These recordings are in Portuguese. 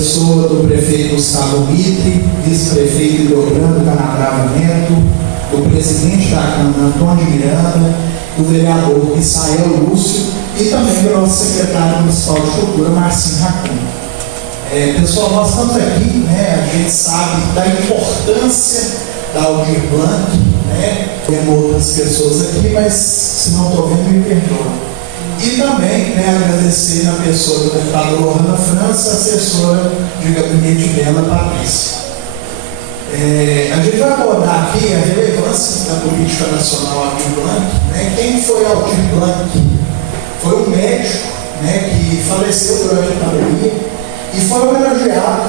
pessoa do prefeito Gustavo Mitre, vice-prefeito Deobrando Canabrava Neto, do presidente da Câmara Antônio Miranda, do vereador Isael Lúcio e também do nosso secretário municipal de cultura, Marcinho Racun. Pessoal, nós estamos aqui, a gente sabe da importância da Aldir Blanc, tem outras pessoas aqui, mas se não estou vendo, me perdoa. E também agradecer na pessoa do deputado Lohana França, assessora de gabinete dela, Patrícia. A gente vai abordar aqui a relevância da política nacional Aldir Blanc. Quem foi Aldir Blanc? Foi um médico que faleceu durante a pandemia e foi homenageado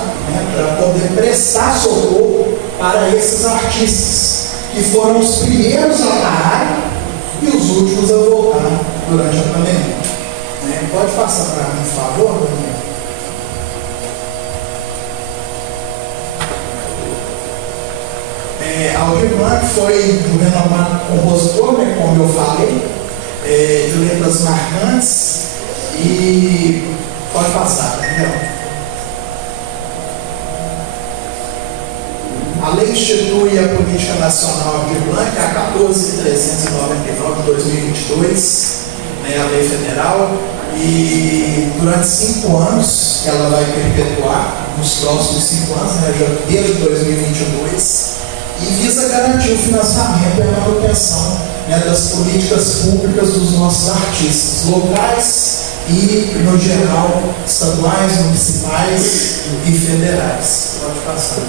para poder prestar socorro para esses artistas, que foram os primeiros a parar e os últimos a voltar durante a pandemia. Pode passar para mim, por favor, Daniel? Aldir Blanc foi um renomado compositor, como eu falei, de letras marcantes, e pode passar, Daniel. A lei institui a Política Nacional Aldir Blanc, a 14.399 de 2022, a lei federal, e durante 5 anos ela vai perpetuar, nos próximos 5 anos, desde 2022, e visa garantir o financiamento e a manutenção das políticas públicas dos nossos artistas locais e, no geral, estaduais, municipais e federais. Pode passar.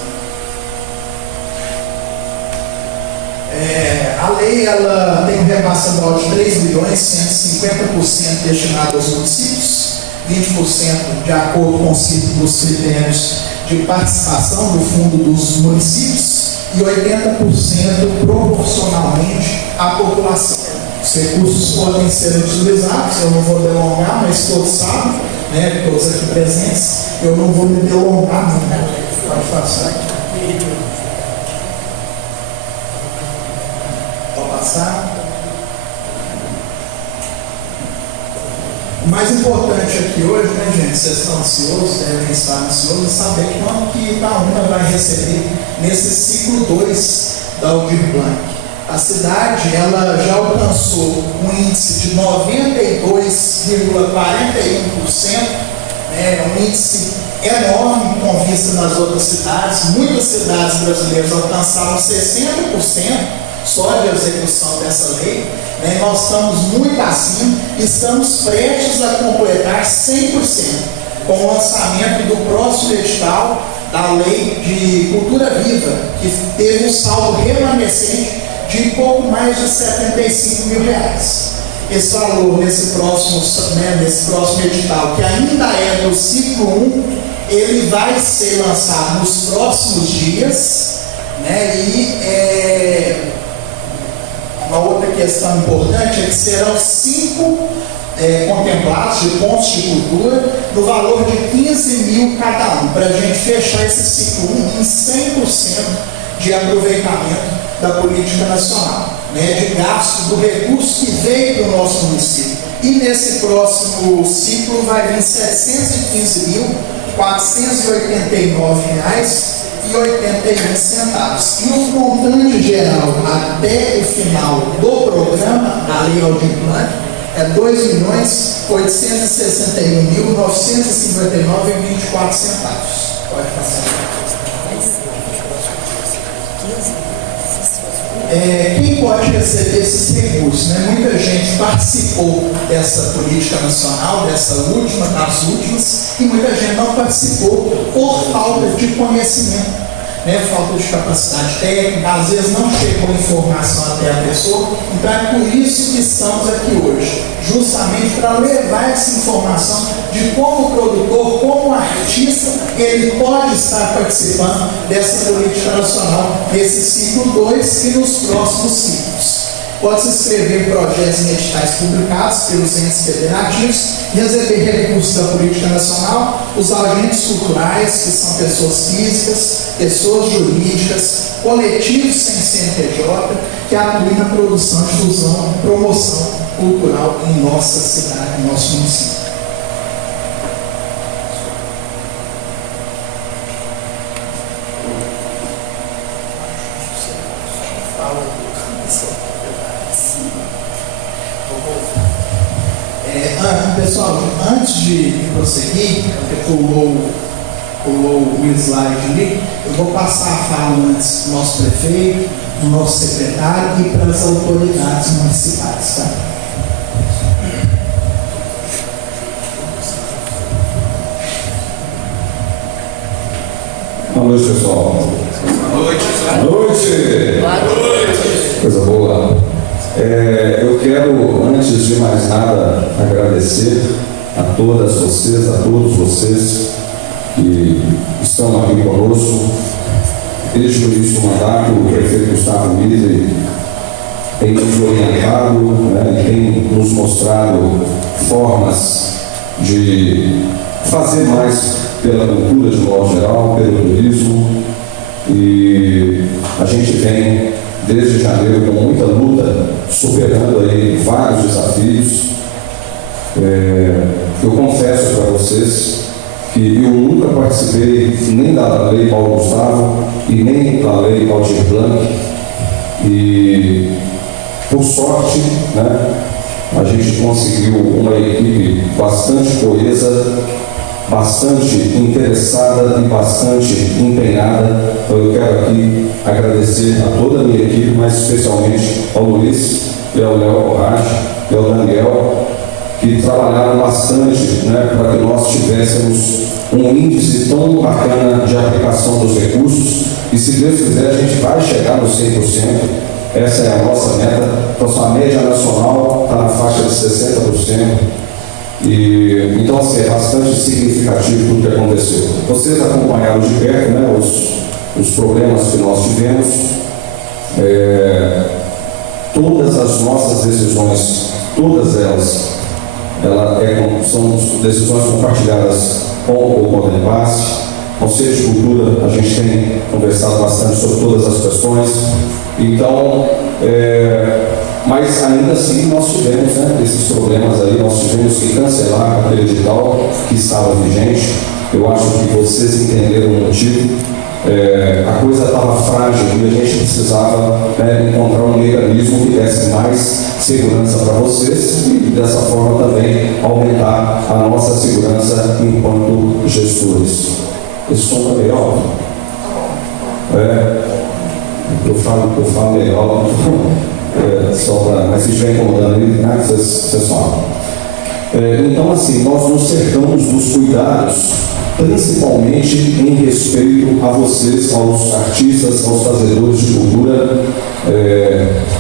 A lei ela tem um repassamento de 3 milhões, sendo 50% destinado aos municípios, 20% de acordo com os critérios de participação do fundo dos municípios e 80% proporcionalmente à população. Os recursos podem ser utilizados, eu não vou delongar, mas todos sabem, todos aqui presentes, eu não vou me delongar, não. Pode passar aqui. O mais importante aqui hoje, gente, vocês estão ansiosos, devem estar ansiosos, saber quanto que Itaúna vai receber nesse ciclo 2 da Aldir Blanc. A cidade ela já alcançou um índice de 92,41%, um índice enorme com vista nas outras cidades. Muitas cidades brasileiras alcançaram 60% só de execução dessa lei, nós estamos muito acima, estamos prestes a completar 100% com o lançamento do próximo edital da Lei de Cultura Viva, que teve um saldo remanescente de pouco mais de R$75 mil. Esse valor nesse próximo edital, que ainda é do ciclo 1, ele vai ser lançado nos próximos dias, uma outra questão importante é que serão 5 contemplados de pontos de cultura no valor de 15 mil cada um, para a gente fechar esse ciclo 1 em 100% de aproveitamento da política nacional, de gasto do recurso que veio do nosso município. E nesse próximo ciclo vai vir R$715.489,81. E o montante geral até o final do programa da Lei Aldir Blanc é R$2.461.959,24. Pode passar. Quem pode receber esses recursos? Muita gente participou dessa política nacional, das últimas, e muita gente não participou por falta de conhecimento, falta de capacidade técnica, às vezes não chegou informação até a pessoa. Então é por isso que estamos aqui hoje, justamente para levar essa informação de como o produtor, como o artista, ele pode estar participando dessa política nacional nesse ciclo 2 e nos próximos ciclos. Pode se inscrever em projetos e editais publicados pelos entes federativos, receber recursos da política nacional, os agentes culturais, que são pessoas físicas, pessoas jurídicas, coletivos sem CNPJ, que atuem na produção, difusão e promoção cultural em nossa cidade, em nosso município. Pessoal, antes de prosseguir, porque pulou o slide ali, eu vou passar a fala antes do nosso prefeito, do nosso secretário e para as autoridades municipais. Tá? Boa noite, pessoal. Boa noite. Boa noite. Coisa boa. Eu quero, antes de mais nada, agradecer a todas vocês, a todos vocês que estão aqui conosco. Desde o início do mandato, o prefeito Gustavo Mitre tem nos orientado, e tem nos mostrado formas de fazer mais pela cultura de modo geral, pelo turismo, e a gente vem desde janeiro com muita luta, superando aí vários desafios. Eu confesso para vocês que eu nunca participei nem da Lei Paulo Gustavo e nem da Lei Aldir Blanc, e por sorte, a gente conseguiu uma equipe bastante coesa, bastante interessada e bastante empenhada. Então eu quero aqui agradecer a toda a minha equipe, mas especialmente ao Luiz e ao Léo Corrage e ao Daniel, que trabalharam bastante para que nós tivéssemos um índice tão bacana de aplicação dos recursos, e se Deus quiser a gente vai chegar nos 100%. Essa é a nossa meta. Então a média nacional está na faixa de 60%. Então, assim, é bastante significativo tudo que aconteceu. Vocês acompanharam de perto os problemas que nós tivemos. Todas as nossas decisões, todas elas, são decisões compartilhadas com o Contemplasse. Conselho de Cultura, a gente tem conversado bastante sobre todas as questões. Então, mas ainda assim nós tivemos esses problemas aí, nós tivemos que cancelar aquele edital que estava vigente. Eu acho que vocês entenderam o motivo. A coisa estava frágil e a gente precisava encontrar um mecanismo que desse mais segurança para vocês e dessa forma também aumentar a nossa segurança enquanto gestores. Esse som está meio alto. Eu falo legal, mas se estiver incomodando aí, vocês falam. Então, assim, nós nos cercamos dos cuidados, principalmente em respeito a vocês, aos artistas, aos fazedores de cultura.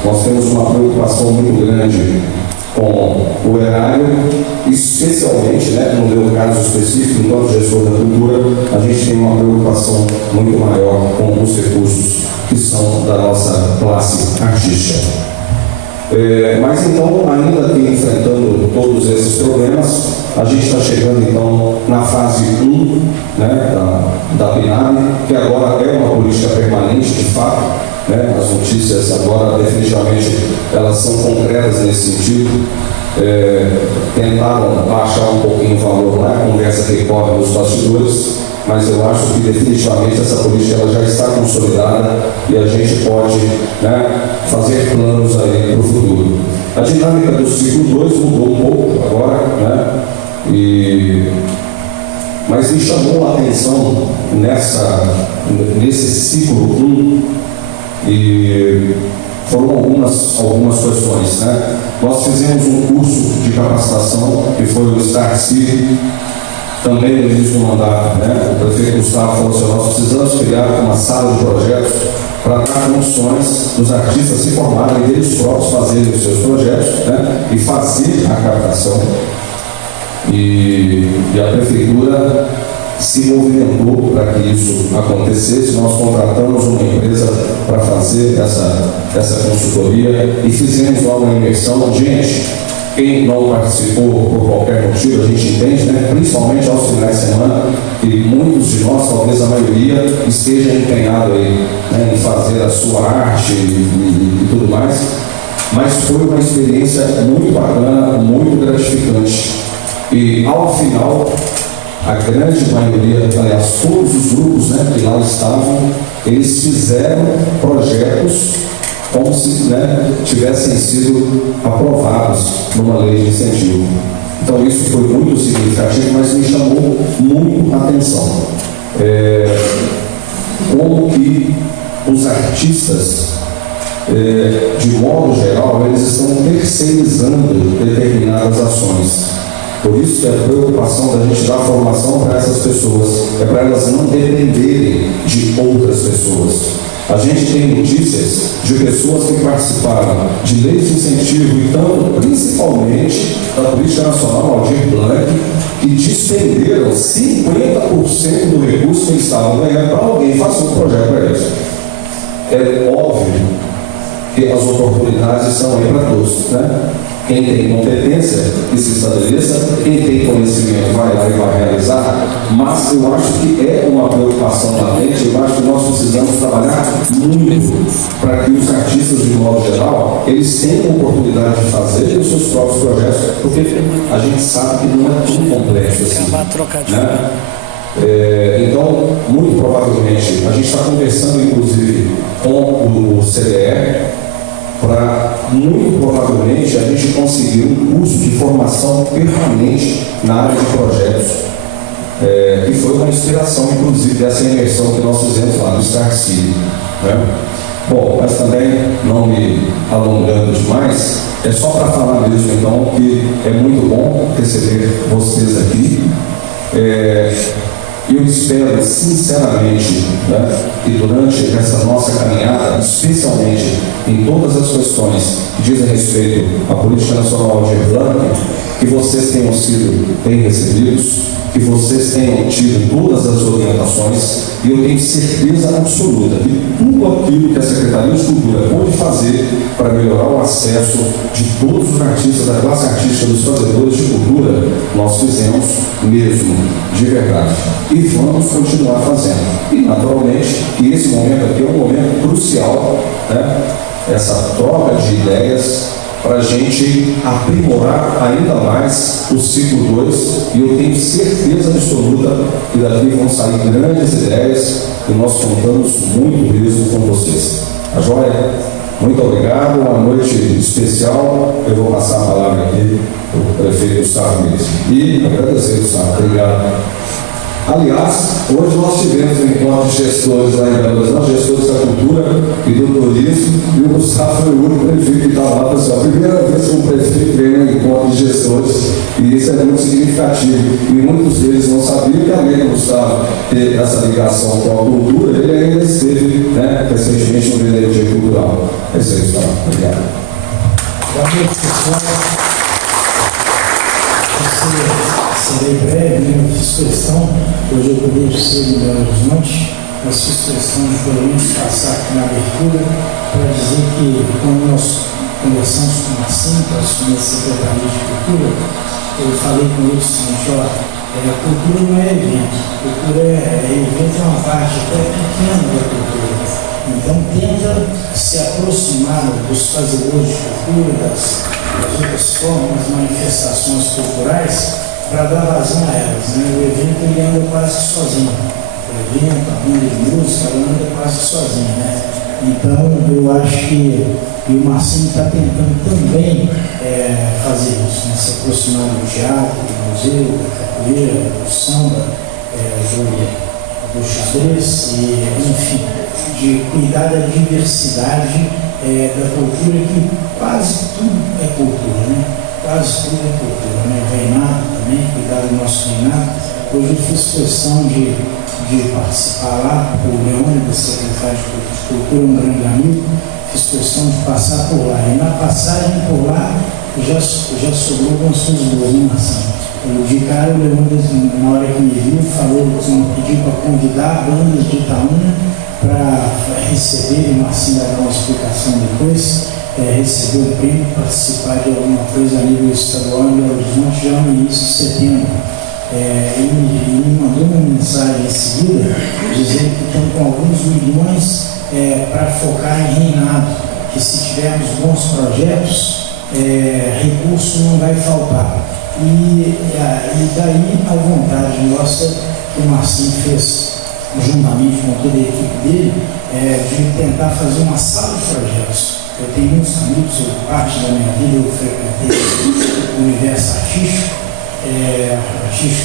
Nós temos uma preocupação muito grande com o erário, especialmente, no meu caso específico, enquanto gestor da cultura, a gente tem uma preocupação muito maior com os recursos que são da nossa classe artística. Mas então, ainda que enfrentando todos esses problemas, a gente está chegando então na fase 1 da PNAD, que agora é uma política permanente de fato. As notícias agora definitivamente elas são concretas nesse sentido. Tentaram baixar um pouquinho o valor a conversa que corre nos bastidores, mas eu acho que definitivamente essa política ela já está consolidada e a gente pode fazer planos aí para o futuro. A dinâmica do ciclo 2 mudou um pouco agora, mas me chamou a atenção nesse ciclo 1 e foram algumas questões. Nós fizemos um curso de capacitação que foi o Start City. Também no início do mandato, o prefeito Gustavo falou assim: nós precisamos criar uma sala de projetos para dar condições dos artistas se formarem e eles próprios fazerem os seus projetos e fazer a captação. E a prefeitura se movimentou para que isso acontecesse. Nós contratamos uma empresa para fazer essa consultoria e fizemos lá uma imersão. Gente, quem não participou por qualquer motivo, a gente entende, principalmente aos finais de semana, que muitos de nós, talvez a maioria, esteja empenhado aí, em fazer a sua arte e tudo mais, mas foi uma experiência muito bacana, muito gratificante. E ao final, a grande maioria, aliás, todos os grupos que lá estavam, eles fizeram projetos como se tivessem sido aprovados numa lei de incentivo. Então isso foi muito significativo, mas me chamou muito a atenção. Como que os artistas, de modo geral, eles estão terceirizando determinadas ações. Por isso que a preocupação da gente dar formação para essas pessoas é para elas não dependerem de outras pessoas. A gente tem notícias de pessoas que participaram de leis de incentivo e tanto, principalmente, da Política Nacional Aldir Blanc, que despenderam 50% do recurso que eles estavam ganhando para alguém fazer um projeto para eles. É óbvio que as oportunidades estão aí para todos, né? Quem tem competência, que se estabeleça, quem tem conhecimento vai lá e vai realizar, mas eu acho que é uma preocupação latente. Eu acho que nós precisamos trabalhar muito para que os artistas, de modo geral, eles tenham a oportunidade de fazer os seus próprios projetos, porque a gente sabe que não é tudo complexo assim, né? Então, muito provavelmente, a gente está conversando, inclusive, com o CDE, para, muito provavelmente, a gente conseguir um curso de formação permanente na área de projetos, que foi uma inspiração, inclusive, dessa imersão que nós fizemos lá no Star City, né? Bom, mas também, não me alongando demais, é só para falar mesmo, então, que é muito bom receber vocês aqui. Eu espero, sinceramente, que durante essa nossa caminhada, especialmente em todas as questões que dizem respeito à Política Nacional Aldir Blanc, que vocês tenham sido bem recebidos, que vocês tenham tido todas as orientações, e eu tenho certeza absoluta que tudo aquilo que a Secretaria de Cultura pode fazer para melhorar o acesso de todos os artistas, da classe artística, dos fazedores de cultura, nós fizemos mesmo, de verdade. E vamos continuar fazendo. E, naturalmente, que esse momento aqui é um momento crucial, né? Essa troca de ideias, para a gente aprimorar ainda mais o ciclo 2, e eu tenho certeza absoluta que daqui vão sair grandes ideias e nós contamos muito mesmo com vocês. A joia, muito obrigado, uma noite especial. Eu vou passar a palavra aqui para o prefeito Gustavo Mendes. E agradecer, Gustavo, obrigado. Aliás, hoje nós tivemos um encontro de gestores lá em Belo Horizonte, gestores da cultura e do turismo, e o Gustavo foi o único prefeito que estava lá, pessoal. A primeira vez que um prefeito veio no encontro de gestores, e isso é muito significativo. E muitos deles não sabiam que, além do Gustavo ter essa ligação com a cultura, ele ainda esteve, recentemente no Veleiro Cultural. É isso aí, Gustavo. Obrigado. Boa noite, pessoal. Serei breve, eu fiz questão, hoje eu poderia ser em Belo Horizonte, mas fiz questão de pelo menos passar aqui na abertura para dizer que, quando nós conversamos com o Marcinho, para assumir a Secretaria de Cultura, eu falei com ele o seguinte: a cultura não é evento, evento é uma parte até pequena da cultura. Então tenta se aproximar dos fazedores de cultura, das outras formas, manifestações culturais, para dar vazão a elas. O evento ele anda quase sozinho. O evento, a banda de música, ela anda quase sozinha. Então eu acho que o Marcinho está tentando também fazer isso, se aproximar do teatro, do museu, da capoeira, do samba, do xadrez, enfim, de cuidar da diversidade da cultura, que quase tudo é cultura, Quase tudo é cultura, Reinado também, cuidar do nosso reinado. Hoje eu fiz questão de participar lá, o Leônidas, secretário de Cultura, um grande amigo, fiz questão de passar por lá. E na passagem por lá, já sobrou algumas coisas boas, Marcinho? De cara, o Leônidas, na hora que me viu, pediu para convidar bandas de Itaúna para receber, e o Marcinho vai dar uma explicação depois, receber o prêmio, participar de alguma coisa a nível estadual em Belo Horizonte já no início de setembro. Ele me mandou uma mensagem em seguida, dizendo que estão com alguns milhões para focar em reinado, que se tivermos bons projetos, recurso não vai faltar. E daí a vontade nossa, que o Marcinho fez, juntamente com toda a equipe dele, de tentar fazer uma sala de projetos. Eu tenho muitos amigos, parte da minha vida eu frequentei o universo artístico,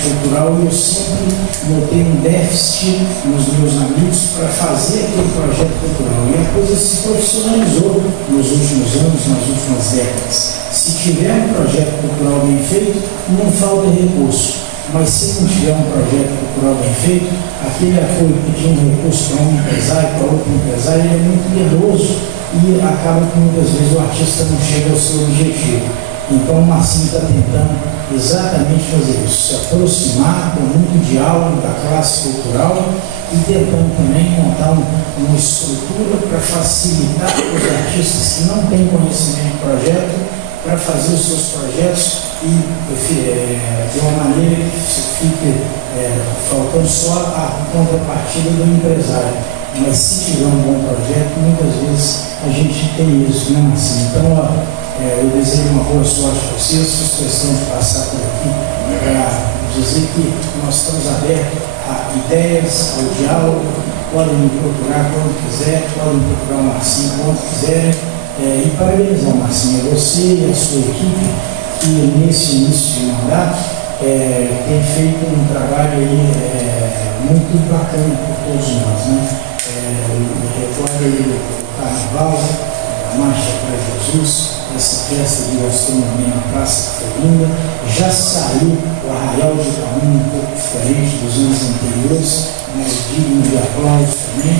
cultural, e eu sempre notei um déficit nos meus amigos para fazer aquele projeto cultural. E a coisa se profissionalizou nos últimos anos, nas últimas décadas. Se tiver um projeto cultural bem feito, não falta recurso. Mas se não tiver um projeto cultural bem feito, aquele apoio que tinha um recurso para um empresário, para outro empresário, ele é muito piedoso e acaba que muitas vezes o artista não chega ao seu objetivo. Então o Marcinho está tentando exatamente fazer isso, se aproximar com muito diálogo da classe cultural e tentando também montar uma estrutura para facilitar os artistas que não têm conhecimento de projeto para fazer os seus projetos e de uma maneira que fique faltando só a contrapartida do empresário. Mas se tiver um bom projeto, muitas vezes a gente tem isso, né, Marcinho? Então, eu desejo uma boa sorte para vocês, fiz questão de passar por aqui para dizer que nós estamos abertos a ideias, ao diálogo, podem me procurar quando quiser, podem procurar o Marcinho quando quiserem, e parabenizar o Marcinho, você e a sua equipe, que nesse início de mandato tem feito um trabalho aí, muito bacana por todos nós, né? Recordo aí o Carnaval, a Marcha para Jesus, essa festa de gastronomia na praça que foi linda. Já saiu o Arraial de Itaúna um pouco diferente dos anos anteriores, mas digno de aplausos também,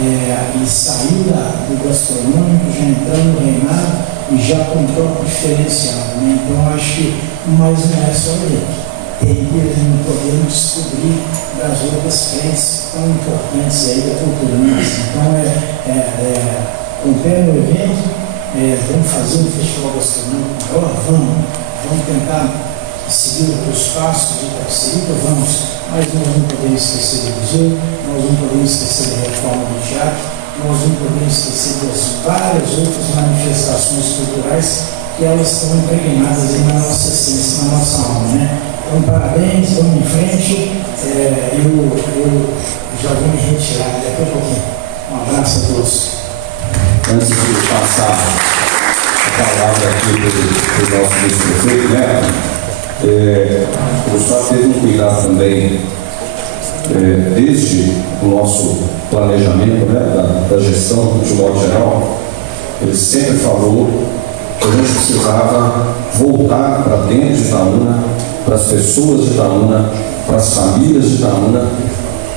e saiu do gastronômico, já entrando no reinado e já com o próprio diferencial, né? Então acho que mais não é só ele. Não podemos descobrir das outras frentes tão importantes aí da cultura. Então com o pé no evento, vamos fazer um festival gastronômico maior? Vamos tentar seguir os passos de Itapecerica, mas nós não podemos esquecer do museu, nós não podemos esquecer da reforma do teatro, nós não podemos esquecer das várias outras manifestações culturais que elas estão impregnadas aí na nossa essência, na nossa alma, né? Então, parabéns, vamos em frente. Eu já vou me retirar daqui a pouquinho. Um abraço a todos. Antes de passar a palavra aqui para o nosso vice-prefeito, né? O Gustavo teve um cuidado também, desde o nosso planejamento, né, da gestão de modo geral. Ele sempre falou que a gente precisava voltar para dentro de Itaúna, para as pessoas de Itaúna, para as famílias de Itaúna,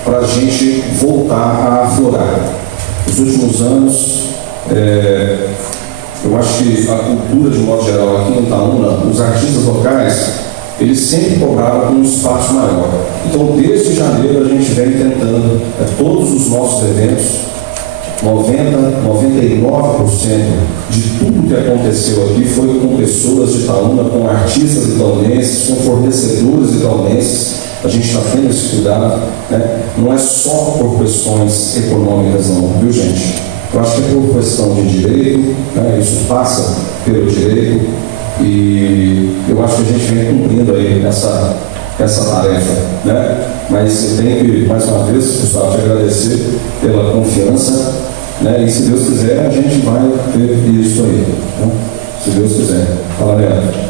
para a gente voltar a aflorar. Nos últimos anos, eu acho que a cultura de modo geral aqui em Itaúna, os artistas locais, eles sempre cobraram um espaço maior. Então, desde janeiro, a gente vem tentando, todos os nossos eventos, 99% de tudo que aconteceu aqui foi com pessoas de Itaúna, com artistas itaunenses, com fornecedores itaunenses. A gente está tendo esse cuidado, né? Não é só por questões econômicas não, viu, gente? Eu acho que é por questão de direito, né? Isso passa pelo direito, e eu acho que a gente vem cumprindo aí essa tarefa, né? Mas eu tenho que, mais uma vez, pessoal, te agradecer pela confiança, né? E se Deus quiser, a gente vai ter isso aí, né? Se Deus quiser. Fala, Leandro.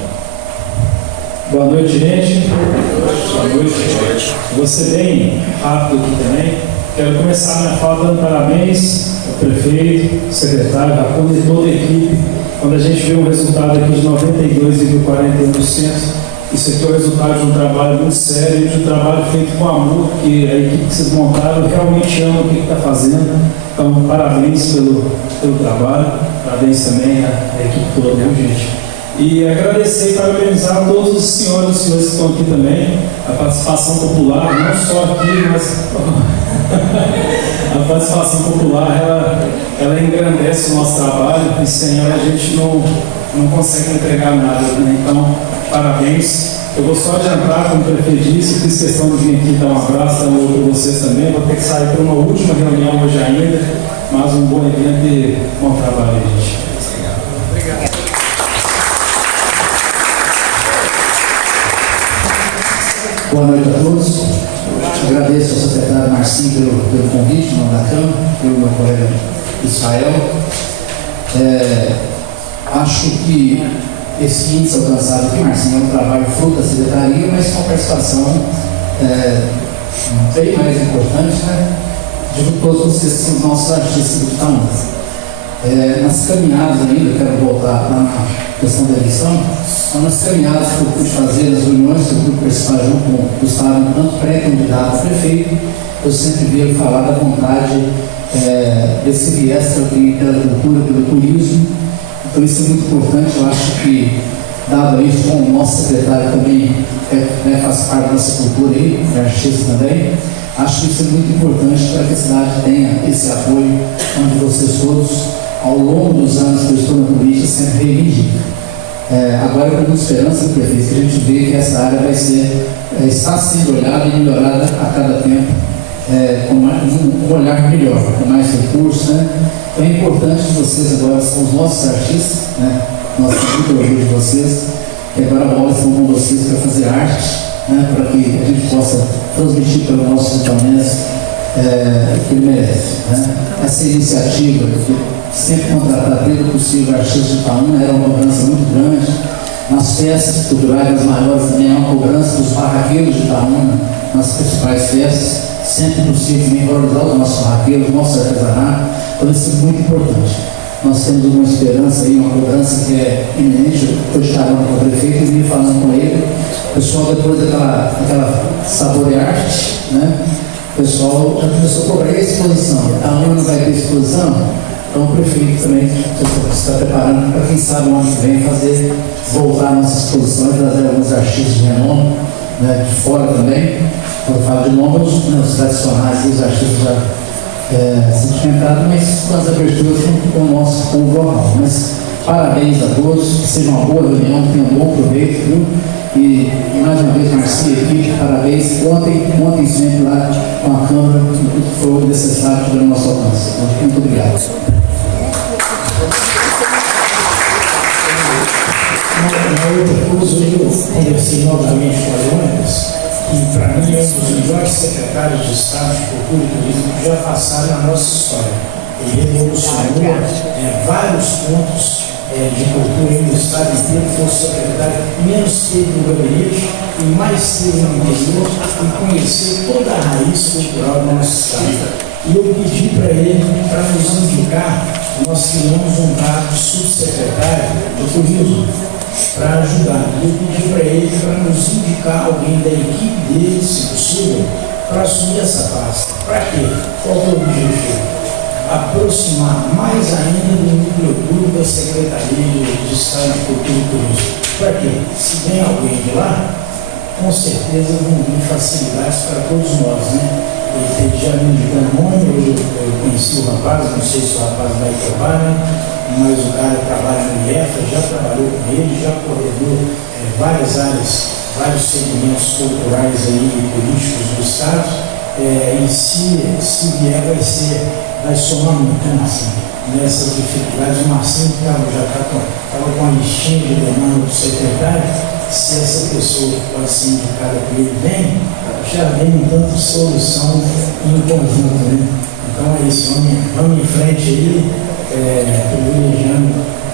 Boa noite, gente. Boa noite. Vou ser bem rápido aqui também. Quero começar minha fala dando parabéns ao prefeito, secretário, a toda a equipe. Quando a gente vê um resultado aqui de 92,41%, isso aqui é o resultado de um trabalho muito sério, de um trabalho feito com amor, que a equipe que vocês montaram realmente ama o que está fazendo. Então, parabéns pelo trabalho, parabéns também à equipe toda, viu, gente? E agradecer e parabenizar a todos os senhores e senhores que estão aqui também, a participação popular, não só aqui, mas a participação popular, ela engrandece o nosso trabalho, e sem ela a gente não consegue entregar nada, né? Então, parabéns. Eu vou só adiantar, como o prefeito disse, fiz questão de vir aqui dar um abraço, dar um outro para vocês também. Vou ter que sair para uma última reunião hoje ainda, mas um bom evento e bom trabalho, gente. Obrigado. Boa noite a todos. Agradeço ao secretário Marcinho pelo convite, no nome da Câmara, pelo meu colega Israel. Acho que esse índice alcançado aqui, Marcinho, é um trabalho fruto da secretaria, mas com a participação bem mais importante, né, de todos vocês que são os nossos artistas do Itaúna. Nas caminhadas ainda, quero voltar lá na questão da eleição, nas caminhadas que eu pude fazer, nas reuniões que eu pude participar junto com o Gustavo, enquanto pré-candidato a prefeito, eu sempre vi falar da vontade desse viés que eu tenho pela cultura, pelo turismo. Então isso é muito importante. Eu acho que, dado isso, como o nosso secretário também faz parte da nossa cultura aí, é artista também, acho que isso é muito importante para que a cidade tenha esse apoio, onde vocês todos, ao longo dos anos que eu estou na política, sempre reivindicam. Agora, com muita esperança, prefeito, que a gente vê que essa área vai ser, está sendo olhada e melhorada a cada tempo, com um olhar melhor, com mais recursos, né? Então é importante que vocês agora são os nossos artistas, né? Nós temos muito orgulho de vocês, e agora a bola estão com vocês para fazer arte, né? Para que a gente possa transmitir para o nosso itaunense o que ele merece, né? Essa iniciativa de sempre contratar dentro do possível artistas de Itaúna era uma cobrança muito grande. Nas festas culturais, nas maiores, também é uma cobrança dos barraqueiros de Itaúna, nas principais festas, sempre possível valorizar os nossos barraqueiros, o nosso artesanato. Então isso é muito importante. Nós temos uma esperança aí, uma cobrança que é iminente. Eu estou com o prefeito e vim falando com ele. O pessoal, depois daquela saborearte, né? O pessoal já começou a cobrar a exposição. A Itaúna não vai ter exposição? Então o prefeito também está preparando para, quem sabe, o ano que vem voltar a nossa exposição e trazer alguns artistas de renome, né, de fora também. Quando eu falo de nome, os tradicionais e os artistas já sentimentados, mas com as aberturas com o nosso povo local. Mas parabéns a todos, que seja uma boa reunião, que tenha um bom proveito, viu? E mais uma vez, Marcia, equipe, parabéns. Ontem sempre lá com a Câmara, que foi o necessário para o nosso alcance. Muito obrigado. Uma outra coisa, eu conversei novamente com a Jonas, que para mim é um dos melhores secretários de Estado de Cultura e Turismo que já passaram na nossa história. Ele revolucionou vários pontos de cultura no Estado inteiro. Foi o secretário que menos teve no gabinete e mais teve no interior e conheceu toda a raiz cultural do nosso Estado. E eu pedi para ele para nos indicar. Nós criamos um cargo de subsecretário de turismo para ajudar. Eu pedi para ele para nos indicar alguém da equipe dele, se possível, para assumir essa pasta. Para quê? Qual é o objetivo? Aproximar mais ainda do núcleo duro da Secretaria de Estado de Cultura e Turismo. Para quê? Se vem alguém de lá, com certeza vão vir facilidades para todos nós, né? Ele já me indicou o nome, hoje eu conheci o rapaz, não sei se o rapaz vai trabalhar, mas o cara trabalha no IEFA, já trabalhou com ele, já coordenou várias áreas, vários segmentos culturais aí e políticos do Estado, e se vier vai somar muito, né, Marcinho? Nessas dificuldades, o Marcinho já estava com a listinha de demanda do secretário. Se essa pessoa que pode ser indicada por ele vem, já vem um tanto de solução em conjunto, né? Então é isso, vamos em frente aí, privilegiando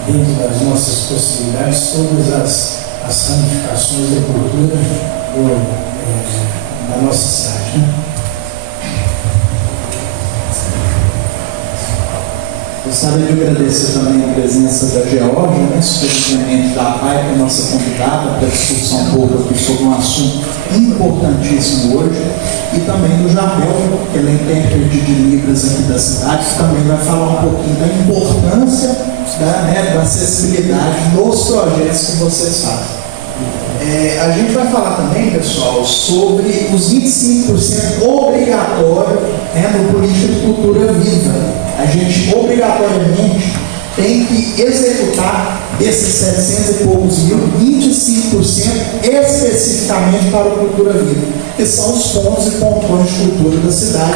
dentro das nossas possibilidades todas as ramificações da cultura da nossa cidade, né? Gostaria de agradecer também a presença da Geórgia, né, superintendente da PAI, que é nossa convidada para a discussão pública sobre um assunto importantíssimo hoje, e também do Jabel, que ele é intérprete de Libras aqui da cidade, que também vai falar um pouquinho da importância da acessibilidade nos projetos que vocês fazem. A gente vai falar também, pessoal, sobre os 25% obrigatório, no Política de Cultura Viva. A gente obrigatoriamente tem que executar desses 700 e poucos mil, 25% especificamente para a Cultura Viva, que são os pontos e pontões de cultura da cidade,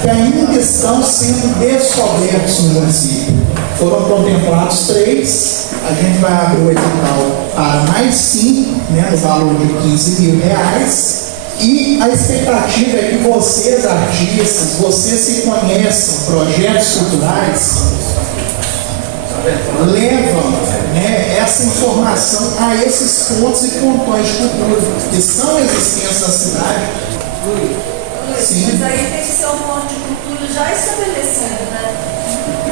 que ainda estão sendo descobertos no município. Foram contemplados 3, a gente vai abrir o edital para mais 5, no valor de R$15.000. E a expectativa é que vocês, artistas, vocês se conheçam projetos culturais. informação a esses pontos e pontões de cultura que são existentes na cidade. Sim. Mas aí tem que ser um ponto de cultura já estabelecido, né?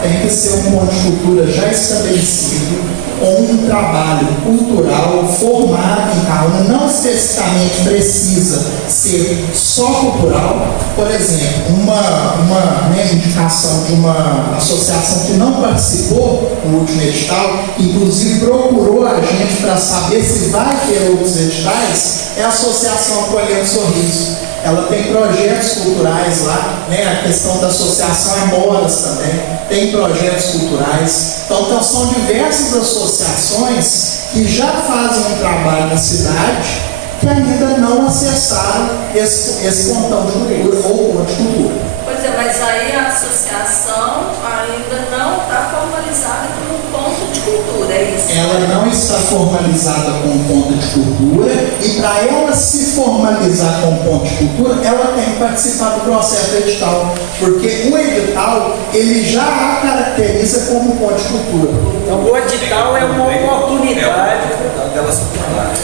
Tem que ser um ponto de cultura já estabelecido, com um trabalho cultural formado em cada, não especificamente precisa ser só cultural. Por exemplo, uma indicação de uma associação que não participou no último edital, inclusive procurou a gente para saber se vai ter outros editais, é a Associação Acolhendo Sorriso. Ela tem projetos culturais lá, né? A questão da associação é modas também, tem projetos culturais. Então são diversas associações que já fazem um trabalho na cidade que ainda não acessaram esse pontão de cultura ou ponto de cultura. Pois é, mas aí a associação ainda não está formalizada como um ponto de cultura, é isso? Ela não está formalizada como ponto de cultura e para ela se formalizar como ponto de cultura, ela tem que participar do processo edital, porque o edital, ele já a caracteriza como ponto de cultura. Então, o edital é uma oportunidade dela se tornar.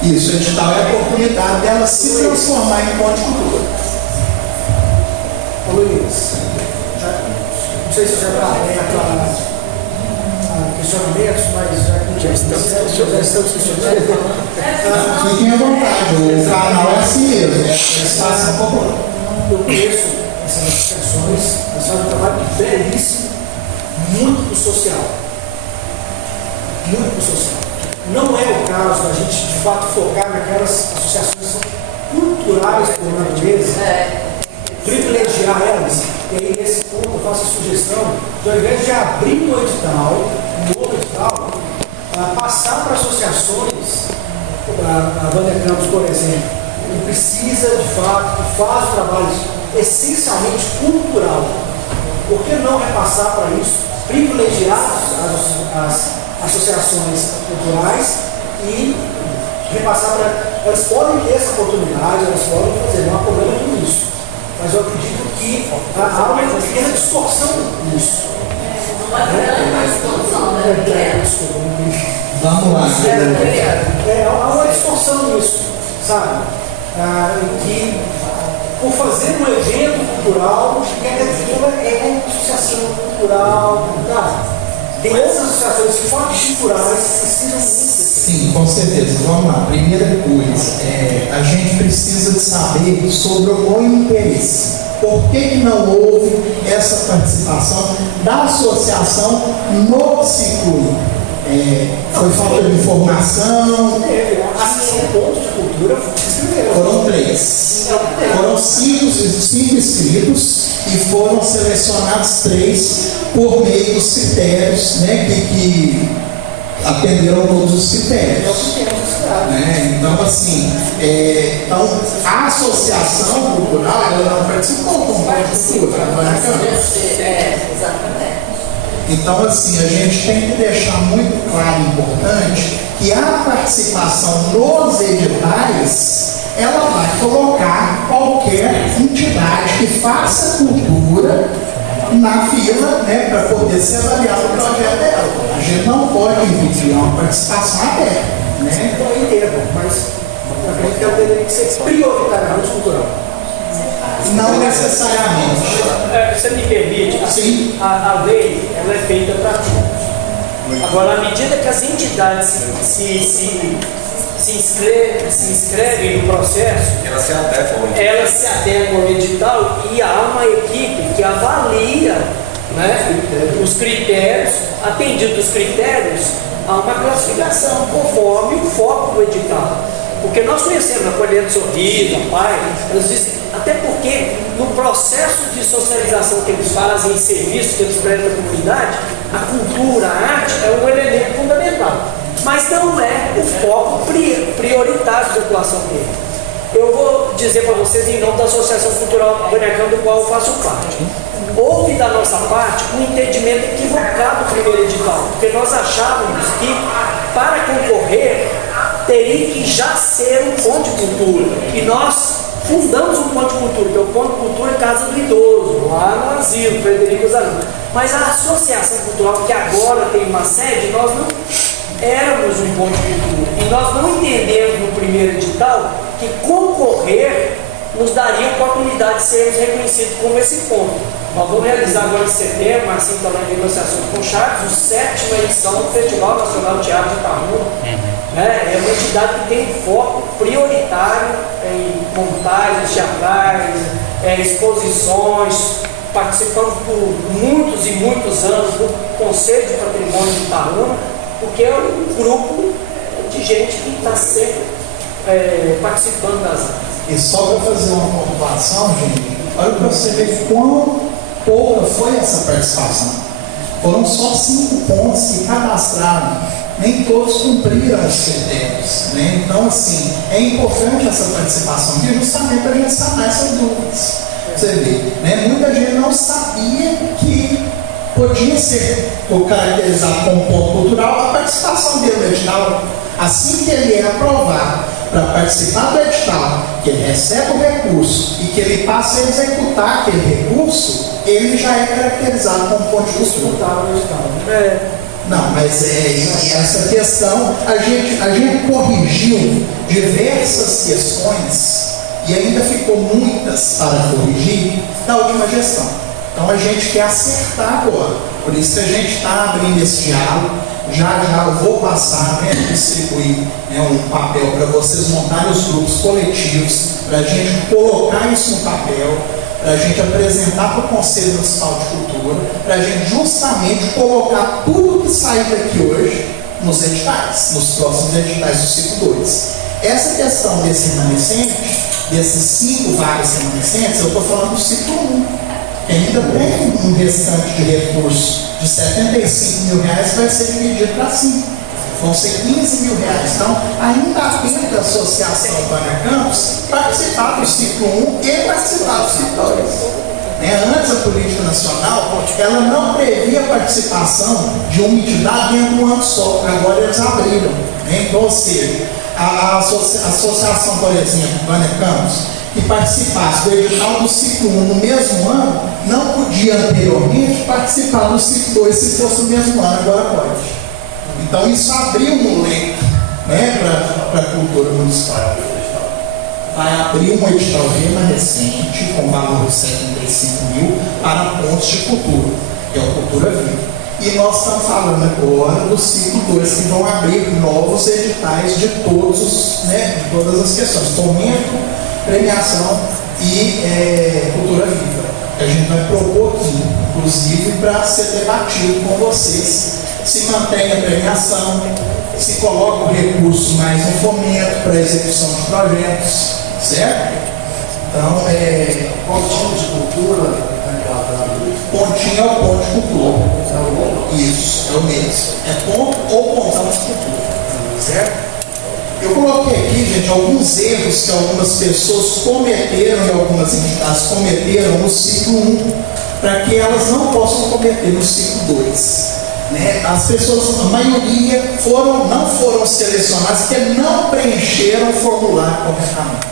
Isso, o edital é a oportunidade dela se transformar em ponto de cultura. Ô Luiz, não sei se já está aberto a questionamentos, mas já estamos questionando. Fiquem à vontade, o canal é assim mesmo, é a participação popular. Eu conheço essas associações, elas fazem um trabalho belíssimo, muito pro social. Muito pro social. Não é o caso da gente, de fato, focar naquelas associações que são culturais por natureza, privilegiar elas. E aí, nesse ponto, eu faço a sugestão de, ao invés de abrir um edital, um outro edital, passar para associações, a Wander Campos, por exemplo, que precisa, de fato, que faz trabalhos essencialmente cultural. Por que não repassar para isso, privilegiar as associações culturais e repassar para... Elas podem ter essa oportunidade, elas podem fazer, não há problema com isso. Mas eu acredito que há uma pequena distorção nisso. Uma grande distorção, né? Vamos lá. Há uma distorção nisso, sabe? Que por fazer um evento cultural, quer dizer que é uma associação cultural, tá? Tem outras associações que são culturais que precisam muito. Sim, com certeza. Vamos lá. Primeira coisa, a gente precisa de saber sobre o interesse. Por que não houve essa participação da associação no ciclo? Foi falta de informação? A sessão ponto de cultura Foram 3. Foram 5 inscritos e foram selecionados 3 por meio dos critérios, né, que atenderam todos os critérios. Né? Então, assim, a associação cultural ela não participou como cultura. Exatamente. Então, assim, a gente tem que deixar muito claro e importante que a participação nos editais ela vai colocar qualquer entidade que faça cultura na fila, né, para poder ser avaliado o projeto dela. A gente não pode impedir uma participação aberta, né? Eu entendo, mas eu acredito que ela teria que ser prioritariamente cultural. Não necessariamente. Você me permite? Sim. A lei ela é feita para todos. Agora, à medida que as entidades se inscrevem no processo, Elas se adequam ao edital e há uma equipe que avalia, né, os critérios, atendido os critérios, há uma classificação conforme o foco do edital. Porque nós conhecemos a Acolhendo Sorriso, a PAI, eles dizem, até porque no processo de socialização que eles fazem, em serviços que eles prestam à comunidade, a cultura, a arte é um elemento fundamental. Mas não é o foco prioritário da atuação dele. Eu vou dizer para vocês em nome da Associação Cultural Bonecão, do qual eu faço parte. Houve da nossa parte um entendimento equivocado do primeiro edital, porque nós achávamos que para concorrer teria que já ser um ponto de cultura. E nós fundamos um ponto de cultura, que é o ponto de cultura Casa do Idoso, lá no asilo, Frederico Zanoni. Mas a Associação Cultural, que agora tem uma sede, nós éramos um ponto de cultura. E nós não entendemos no primeiro edital que concorrer nos daria oportunidade de sermos reconhecidos como esse ponto. Nós vamos realizar agora em setembro, assim está em negociações com o Charles, a 7ª edição do Festival Nacional de Teatro de Itaúna. É uma entidade que tem foco prioritário em montagens teatrais, exposições. Participamos por muitos e muitos anos do Conselho de Patrimônio de Itaúna, porque é um grupo de gente que está sempre participando das artes. E só para fazer uma pontuação, gente, olha para você ver quão pouca foi essa participação. Foram só 5 pontos que cadastraram, nem todos cumpriram os critérios, né? Então, assim, é importante essa participação, que justamente para a gente sanar essas dúvidas. Você vê, né? Muita gente não sabia que podia ser caracterizado como ponto cultural a participação dele no edital. Assim que ele é aprovado para participar do edital, que ele recebe o recurso e que ele passa a executar aquele recurso, ele já é caracterizado como ponto cultural. Não, mas essa questão, a gente corrigiu diversas questões e ainda ficou muitas para corrigir da última gestão. Então a gente quer acertar agora. Por isso que a gente está abrindo esse diálogo. Já eu vou passar, distribuir um papel para vocês montarem os grupos coletivos, para a gente colocar isso no papel, para a gente apresentar para o Conselho Municipal de Cultura, para a gente justamente colocar tudo que saiu daqui hoje nos editais, nos próximos editais do ciclo 2. Essa questão desse remanescente, desses 5 vagas remanescentes, eu estou falando do ciclo 1. Ainda tem um restante de recurso de R$75 mil que vai ser dividido para 5. Vão ser R$15 mil. Então, ainda há tempo da Associação Vânia Campos participar do ciclo 1 e participar do ciclo 2. Antes, a política nacional, ela não previa a participação de uma entidade dentro de um ano só. Agora eles abriram. Então, ou seja, a associação, por exemplo, Vânia Campos, que participasse do edital do ciclo 1 no mesmo ano, não podia anteriormente participar do ciclo 2 se fosse no mesmo ano, agora pode. Então isso abriu um leque para a cultura municipal. Vai abrir um edital remanescente com valor de 75 mil para pontos de cultura, que é a Cultura Viva. E nós estamos falando agora do ciclo 2, que vão abrir novos editais de todas as questões, fomento, premiação e cultura viva. A gente vai propor aqui, inclusive, para ser debatido com vocês. Se mantém a premiação, se coloca o recurso mais no fomento para a execução de projetos, certo? Então, pontinho de cultura, pontinho é o ponto de cultura. Isso, é o mesmo. É ponto ou pontão de cultura, certo? Eu coloquei aqui, gente, alguns erros que algumas pessoas cometeram e algumas entidades cometeram no ciclo 1, para que elas não possam cometer no ciclo 2. As pessoas, a maioria, não foram selecionadas porque não preencheram o formulário corretamente.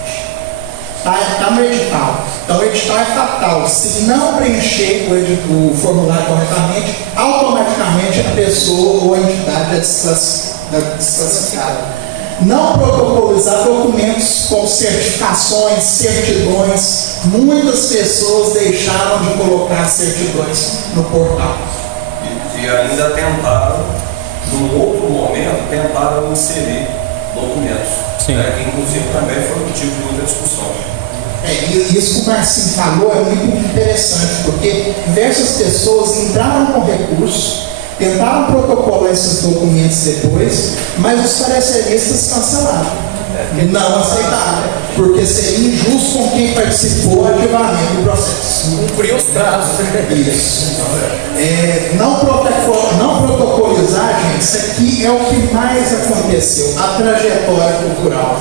Está no edital. Então, o edital é fatal. Se não preencher o formulário corretamente, automaticamente a pessoa ou a entidade é desclassificada. Não protocolizar documentos com certificações, certidões. Muitas pessoas deixaram de colocar certidões no portal. E ainda tentaram, num outro momento, inserir documentos. Que inclusive também foi motivo de muita discussão. Isso que o Marcinho falou é muito interessante, porque diversas pessoas entraram com recurso, tentaram protocolar esses documentos depois, mas os pareceristas cancelaram. Não aceitaram, porque seria injusto com quem participou ativamente do processo. Cumpriu os prazos. Isso. Não protocolizar, gente, isso aqui é o que mais aconteceu, a trajetória cultural.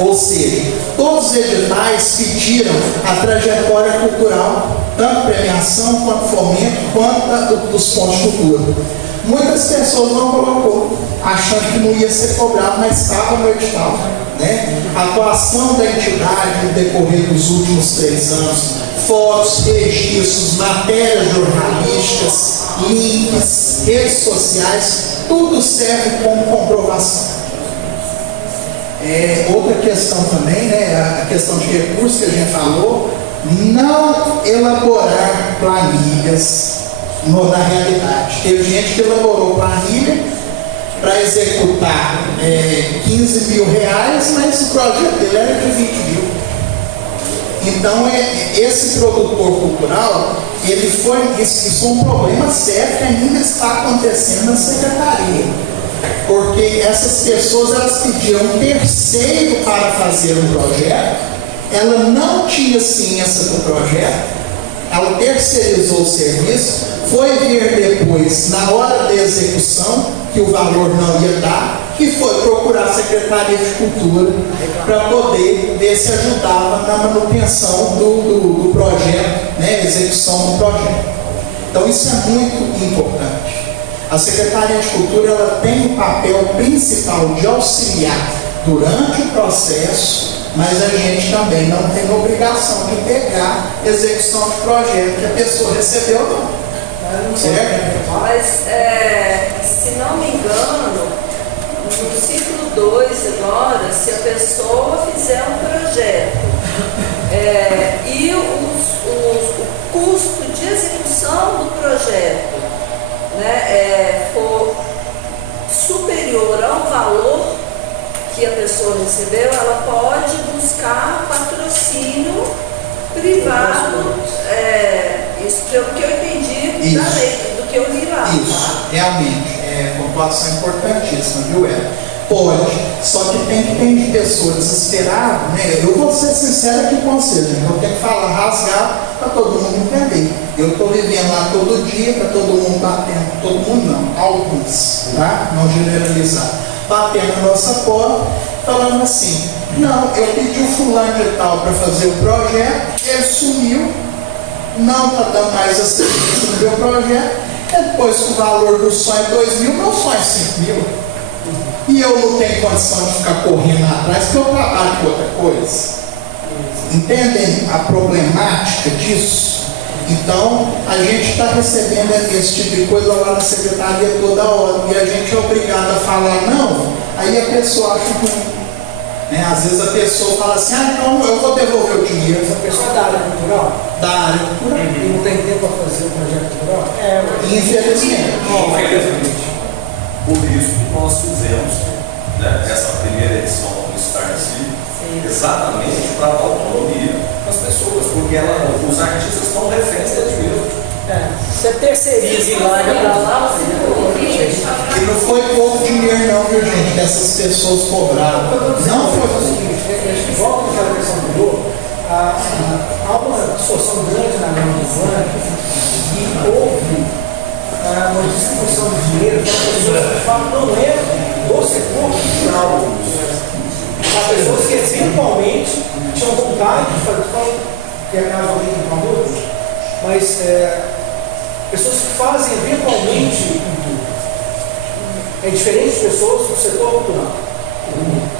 Ou seja, todos os editais pediram a trajetória cultural, tanto premiação, quanto fomento, quanto dos pontos de cultura. Muitas pessoas não colocou, achando que não ia ser cobrado, mas estava no edital. A atuação da entidade no decorrer dos últimos 3 anos, fotos, registros, matérias jornalísticas, links, redes sociais, tudo serve como comprovação. Outra questão também, né, a questão de recursos que a gente falou, não elaborar planilhas na realidade. Teve gente que elaborou planilha para executar 15 mil reais, mas o projeto dele era de 20 mil. Então, esse produtor cultural, isso é um problema sério que ainda está acontecendo na secretaria. Porque essas pessoas, elas pediam um terceiro para fazer um projeto, ela não tinha ciência do projeto, ela terceirizou o serviço, foi ver depois, na hora da execução, que o valor não ia dar, e foi procurar a Secretaria de Cultura para poder ver se ajudava na manutenção do projeto, né, execução do projeto. Então isso é muito importante. A Secretaria de Cultura, ela tem o papel principal de auxiliar durante o processo, mas a gente também não tem a obrigação de pegar a execução de projeto que a pessoa recebeu, não. Certo? Mas, se não me engano, no ciclo 2 agora, se a pessoa fizer um projeto e o custo de execução do projeto, né, for superior ao valor que a pessoa recebeu, ela pode buscar patrocínio privado. Isso pelo que eu entendi da lei, do que eu li lá. Isso, tá? realmente, pontuação importantíssima, viu, Ela? Pode, só que tem pessoas desesperadas, né? Eu vou ser sincero aqui com vocês, né? Eu tenho que falar, rasgar para todo mundo entender. Eu estou vivendo lá todo dia, para todo mundo batendo, todo mundo não, alguns, tá? Não generalizar, batendo na nossa porta, falando assim, não, eu pedi o fulano de tal para fazer o projeto, ele sumiu, não está dando mais assistência no meu projeto, depois que o valor do sonho é 2 mil, meu sonho é 5 mil. E eu não tenho condição de ficar correndo atrás, porque eu trabalho com outra coisa. Entendem a problemática disso? Então, a gente está recebendo esse tipo de coisa lá na secretaria toda hora, e a gente é obrigado a falar não, aí a pessoa acha que, né, às vezes a pessoa fala assim, então eu vou devolver o dinheiro. Essa pessoa é da área cultural? Da área cultural. E não tem tempo para fazer o projeto cultural? Infelizmente. Infelizmente. Por isso que nós fizemos, né, essa primeira edição do Start-se, exatamente para dar autonomia às pessoas, porque os artistas estão reféns deles mesmos. Você terceiriza e larga para lá, E não foi pouco dinheiro não, viu, gente, que essas pessoas cobraram. Não foi o seguinte, volta naquela questão anterior, há uma distorção grande na grande urbana e houve uma distribuição de dinheiro para pessoas que de fato não é do setor cultural. As pessoas que eventualmente tinham vontade de fazer, que é caso alguém que falou, mas pessoas que fazem eventualmente cultura. É diferente de pessoas do setor cultural.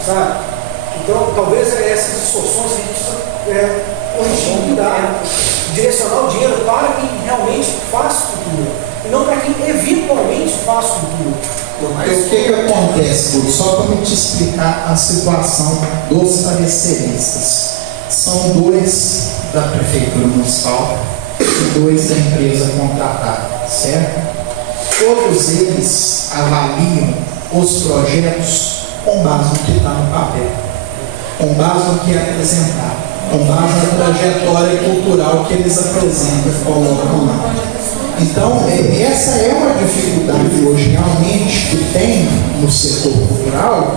Sabe? Então, talvez essas distorções a gente precisa corrigir, cuidar, direcionar o dinheiro para quem realmente faz cultura, e não para quem eventualmente faz cultura. Porque o que acontece, Bruno? Só para me te explicar a situação dos pareceristas. São 2 da Prefeitura Municipal e 2 da empresa contratada, certo? Todos eles avaliam os projetos com base no que está no papel, com base no que é apresentado, com base na trajetória cultural que eles apresentam e colocam lá. Então, essa é uma dificuldade hoje realmente que tem no setor cultural,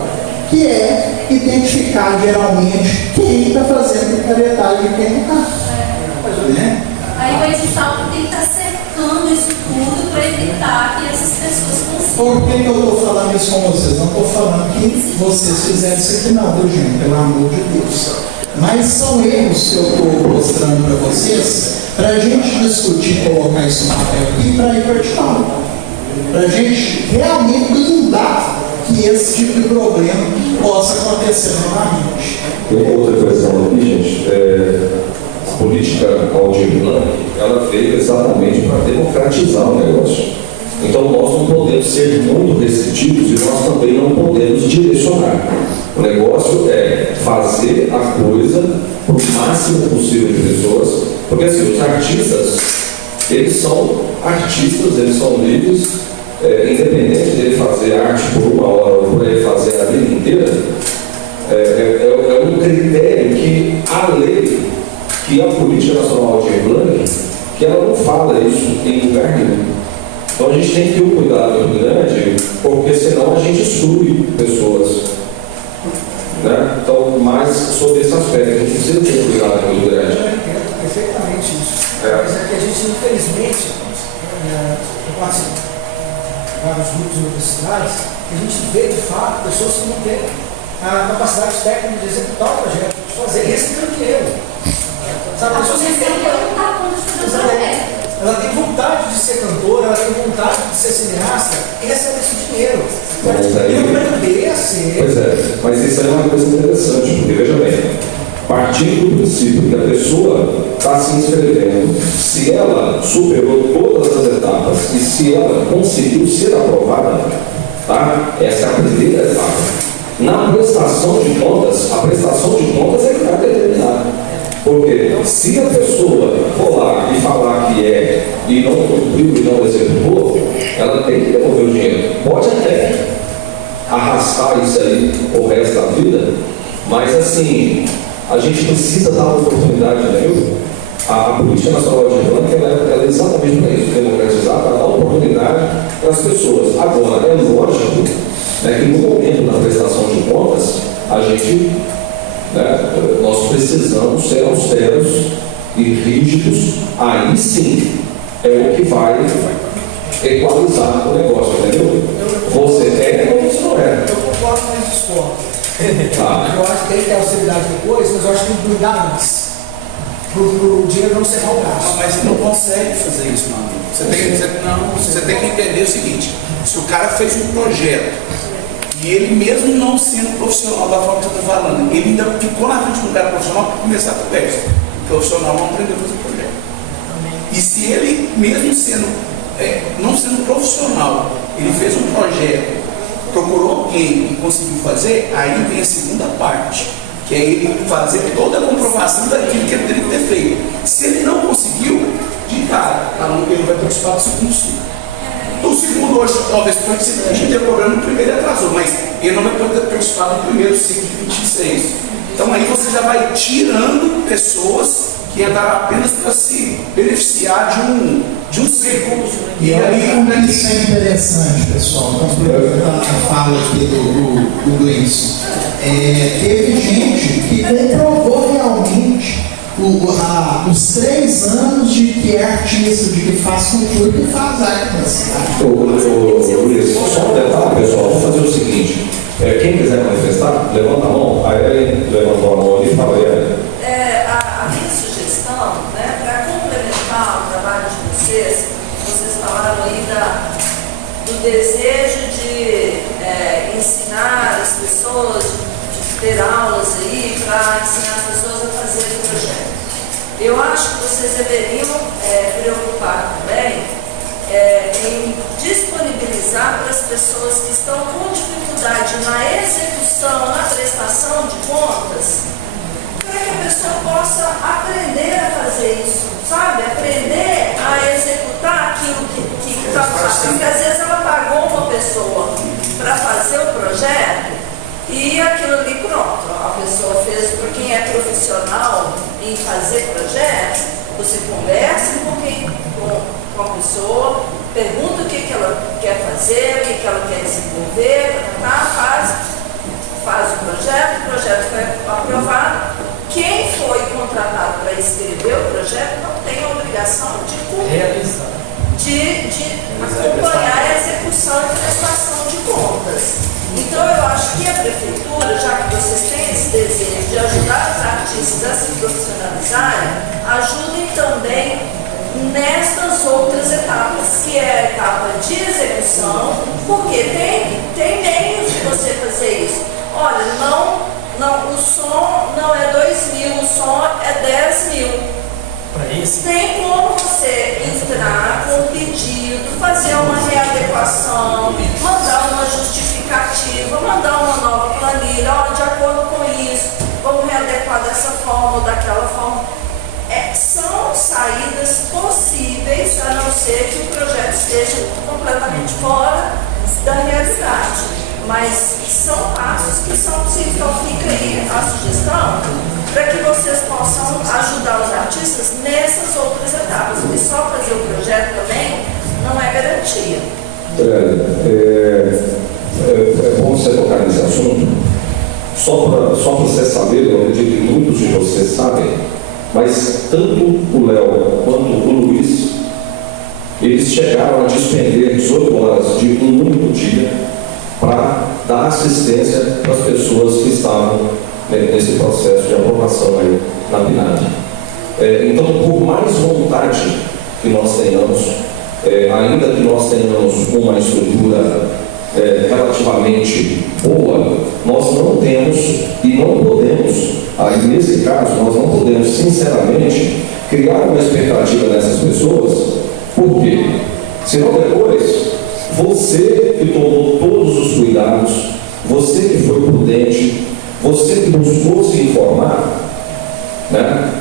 que é identificar geralmente quem está fazendo picaretagem e quem não está. Né? Aí o edital tem que estar cercando isso tudo para evitar que essas pessoas consigam. Por que eu estou falando isso com vocês? Não estou falando que vocês fizeram isso aqui não, viu, gente? Pelo amor de Deus. Mas são erros que eu estou mostrando para vocês, para a gente discutir, colocar isso no papel aqui para ir vertical. Para a gente realmente blindar que esse tipo de problema possa acontecer novamente. Tem outra questão aqui, gente. A política Aldir Blanc, ela veio exatamente para democratizar o negócio. Então nós não podemos ser muito restritivos e nós também não podemos direcionar. O negócio é fazer a coisa para o máximo possível de pessoas, porque assim, os artistas, eles são artistas, eles são livres, independente de ele fazer arte por uma hora ou por ele fazer a vida inteira, é um critério que a lei, que a Política Nacional de Blanc, que ela não fala isso em lugar nenhum. Então a gente tem que ter um cuidado muito grande, porque senão a gente exclui pessoas. Né? Então, mais sobre esse aspecto, a gente precisa ter um cuidado muito grande. Eu entendo perfeitamente isso. Mas é que a gente, infelizmente, eu participo de vários grupos universitários, a gente vê de fato pessoas que não têm a capacidade técnica de executar o projeto, de fazer esse dinheiro. Sabe, pessoas que têm ela tem vontade de ser cantora, ela tem vontade de ser cineasta, esse é esse dinheiro. Aprender a ser. Pois é, mas isso é uma coisa interessante, porque veja bem, partindo do princípio que a pessoa está se inscrevendo, se ela superou todas as etapas e se ela conseguiu ser aprovada, tá? Essa é a primeira etapa. Na prestação de contas, a prestação de contas é que vai determinar. Porque se a pessoa for lá e falar que e não cumpriu e não executou, ela tem que devolver o dinheiro. Pode até arrastar isso aí o resto da vida, mas assim, a gente precisa dar uma oportunidade, né? A Política Nacional de Blanc, ela é exatamente para isso, democratizar, para dar oportunidade para as pessoas. Agora, é lógico, né, que no momento da prestação de contas, a gente, nós precisamos ser austeros e rígidos, aí sim é o que vai equalizar o negócio, entendeu? Você é ou você não é? Eu concordo, mas discordo. Tá. Eu acho que tem que ter austeridade depois, mas eu acho que tem que blindar antes. Para o dinheiro não ser mal gasto. Mas você não consegue fazer isso, mano. Você tem que entender o seguinte: se o cara fez um projeto e ele, mesmo não sendo profissional da forma que você está falando, ele ainda ficou na frente de um cara profissional para começar a conversa. O profissional não aprendeu a fazer projeto. E se ele, mesmo sendo, não sendo profissional, ele fez um projeto, procurou alguém e conseguiu fazer, aí vem a segunda parte, que é ele fazer toda a comprovação daquilo que ele teria que ter feito. Se ele não conseguiu, de cara, ele vai participar do segundo ciclo. O segundo hoje, talvez, pode ser que a gente tenha problema no primeiro e atrasou, mas ele não vai poder participar do primeiro ciclo de 26. Então aí você já vai tirando pessoas que entraram apenas para se beneficiar de um ciclo. E aí, isso é interessante, pessoal, complementando a fala aqui do Gleison. Teve gente que comprovou realmente os 3 anos de que é artista, de que faz cultura e que faz arte na cidade. Luiz, só um detalhe, pessoal, vamos fazer o seguinte: quem quiser manifestar, levanta a mão. A Ellen levantou a mão ali e fala, a minha sugestão, né, para complementar o trabalho de vocês falaram aí do desejo de ensinar as pessoas, de ter aulas aí para ensinar as pessoas a fazer o projeto. Eu acho que vocês deveriam preocupar também em disponibilizar para as pessoas que estão com dificuldade na execução, na prestação de contas, para que a pessoa possa aprender a fazer isso, sabe? Aprender a executar aquilo que está fazendo. Porque às vezes ela pagou uma pessoa para fazer o projeto e aquilo ali pronto. A pessoa fez, por quem é profissional em fazer projeto, você conversa com a pessoa, pergunta o que ela quer fazer, o que ela quer desenvolver, faz o projeto foi aprovado. Quem foi contratado para escrever o projeto não tem a obrigação de cumprir, de acompanhar a execução e prestação de contas. Então eu acho que a prefeitura, já que vocês têm esse desejo de ajudar os artistas a se profissionalizarem, ajudem também nestas outras etapas, que é a etapa de execução, porque tem meios de você fazer isso. Olha, não, o som não é 2.000, o som é 10.000. Tem como você entrar com um pedido, fazer uma readequação fora da realidade. Mas são passos que são possíveis. Então fica aí a sugestão para que vocês possam ajudar os artistas nessas outras etapas. Porque só fazer o projeto também não é garantia. É bom você tocar nesse assunto. Só para você saber, eu acredito que muitos de vocês sabem, mas tanto o Léo quanto o Luiz, eles chegaram a despender 18 horas de um único dia para dar assistência para as pessoas que estavam nesse processo de aprovação aí na PNAD. Então, por mais vontade que nós tenhamos, ainda que nós tenhamos uma estrutura relativamente boa, nós não temos e não podemos, aí nesse caso, nós não podemos, sinceramente, criar uma expectativa nessas pessoas. Por quê? Senão depois, você que tomou todos os cuidados, você que foi prudente, você que buscou se informar, né?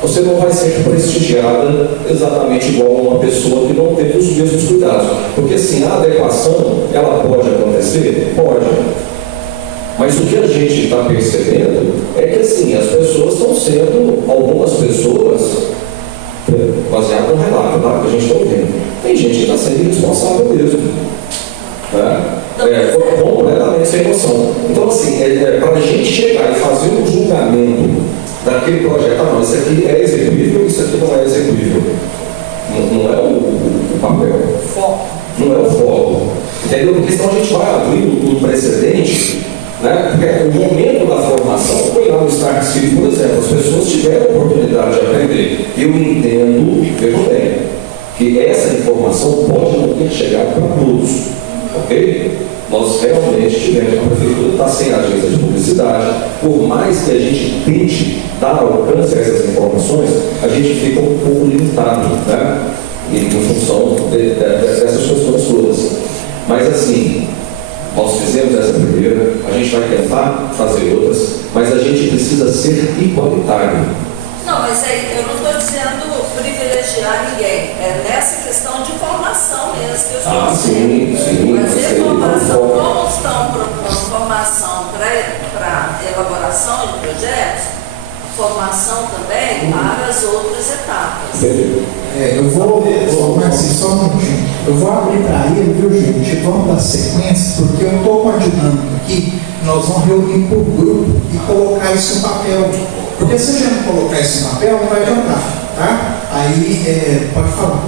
Você não vai ser prestigiada exatamente igual a uma pessoa que não teve os mesmos cuidados. Porque assim, a adequação, ela pode acontecer? Pode. Mas o que a gente está percebendo é que assim, as pessoas estão sendo, algumas pessoas, baseado no relato, tá? Que a gente está ouvindo, tem gente que está sendo irresponsável mesmo. Né? Completamente sem noção. Então assim, para a gente chegar e fazer um julgamento daquele projeto, não, isso aqui é execuível, isso aqui não é execuível. Não é o papel. Foco. Não é o foco. Entendeu? Porque senão a gente vai abrir um precedente, né? Porque o momento da formação foi lá no Start City, por exemplo, as pessoas tiveram a oportunidade de aprender. Eu entendo, vejo bem, que essa informação pode não ter chegado para todos. Ok? Nós realmente tivemos, a prefeitura está sem agência de publicidade, por mais que a gente tente dar alcance a essas informações, a gente fica um pouco limitado, né? Em função dessas questões todas. Mas assim, nós fizemos essa primeira, a gente vai tentar fazer outras, mas a gente precisa ser igualitário. Não, mas aí eu não estou dizendo privilegiar ninguém, é nessa questão de formação mesmo que eu estou dizendo. Sim, mas a formação, como estão propondo formação para elaboração de projetos, formação também para as outras etapas. Eu vou, Marcinho, só um minutinho. Eu vou abrir para ele, viu, gente? Vamos dar sequência, porque eu estou com a dinâmica aqui. Nós vamos reunir por grupo e colocar isso no papel. Porque se a gente não colocar isso no papel, não vai adiantar, tá? Aí, pode falar.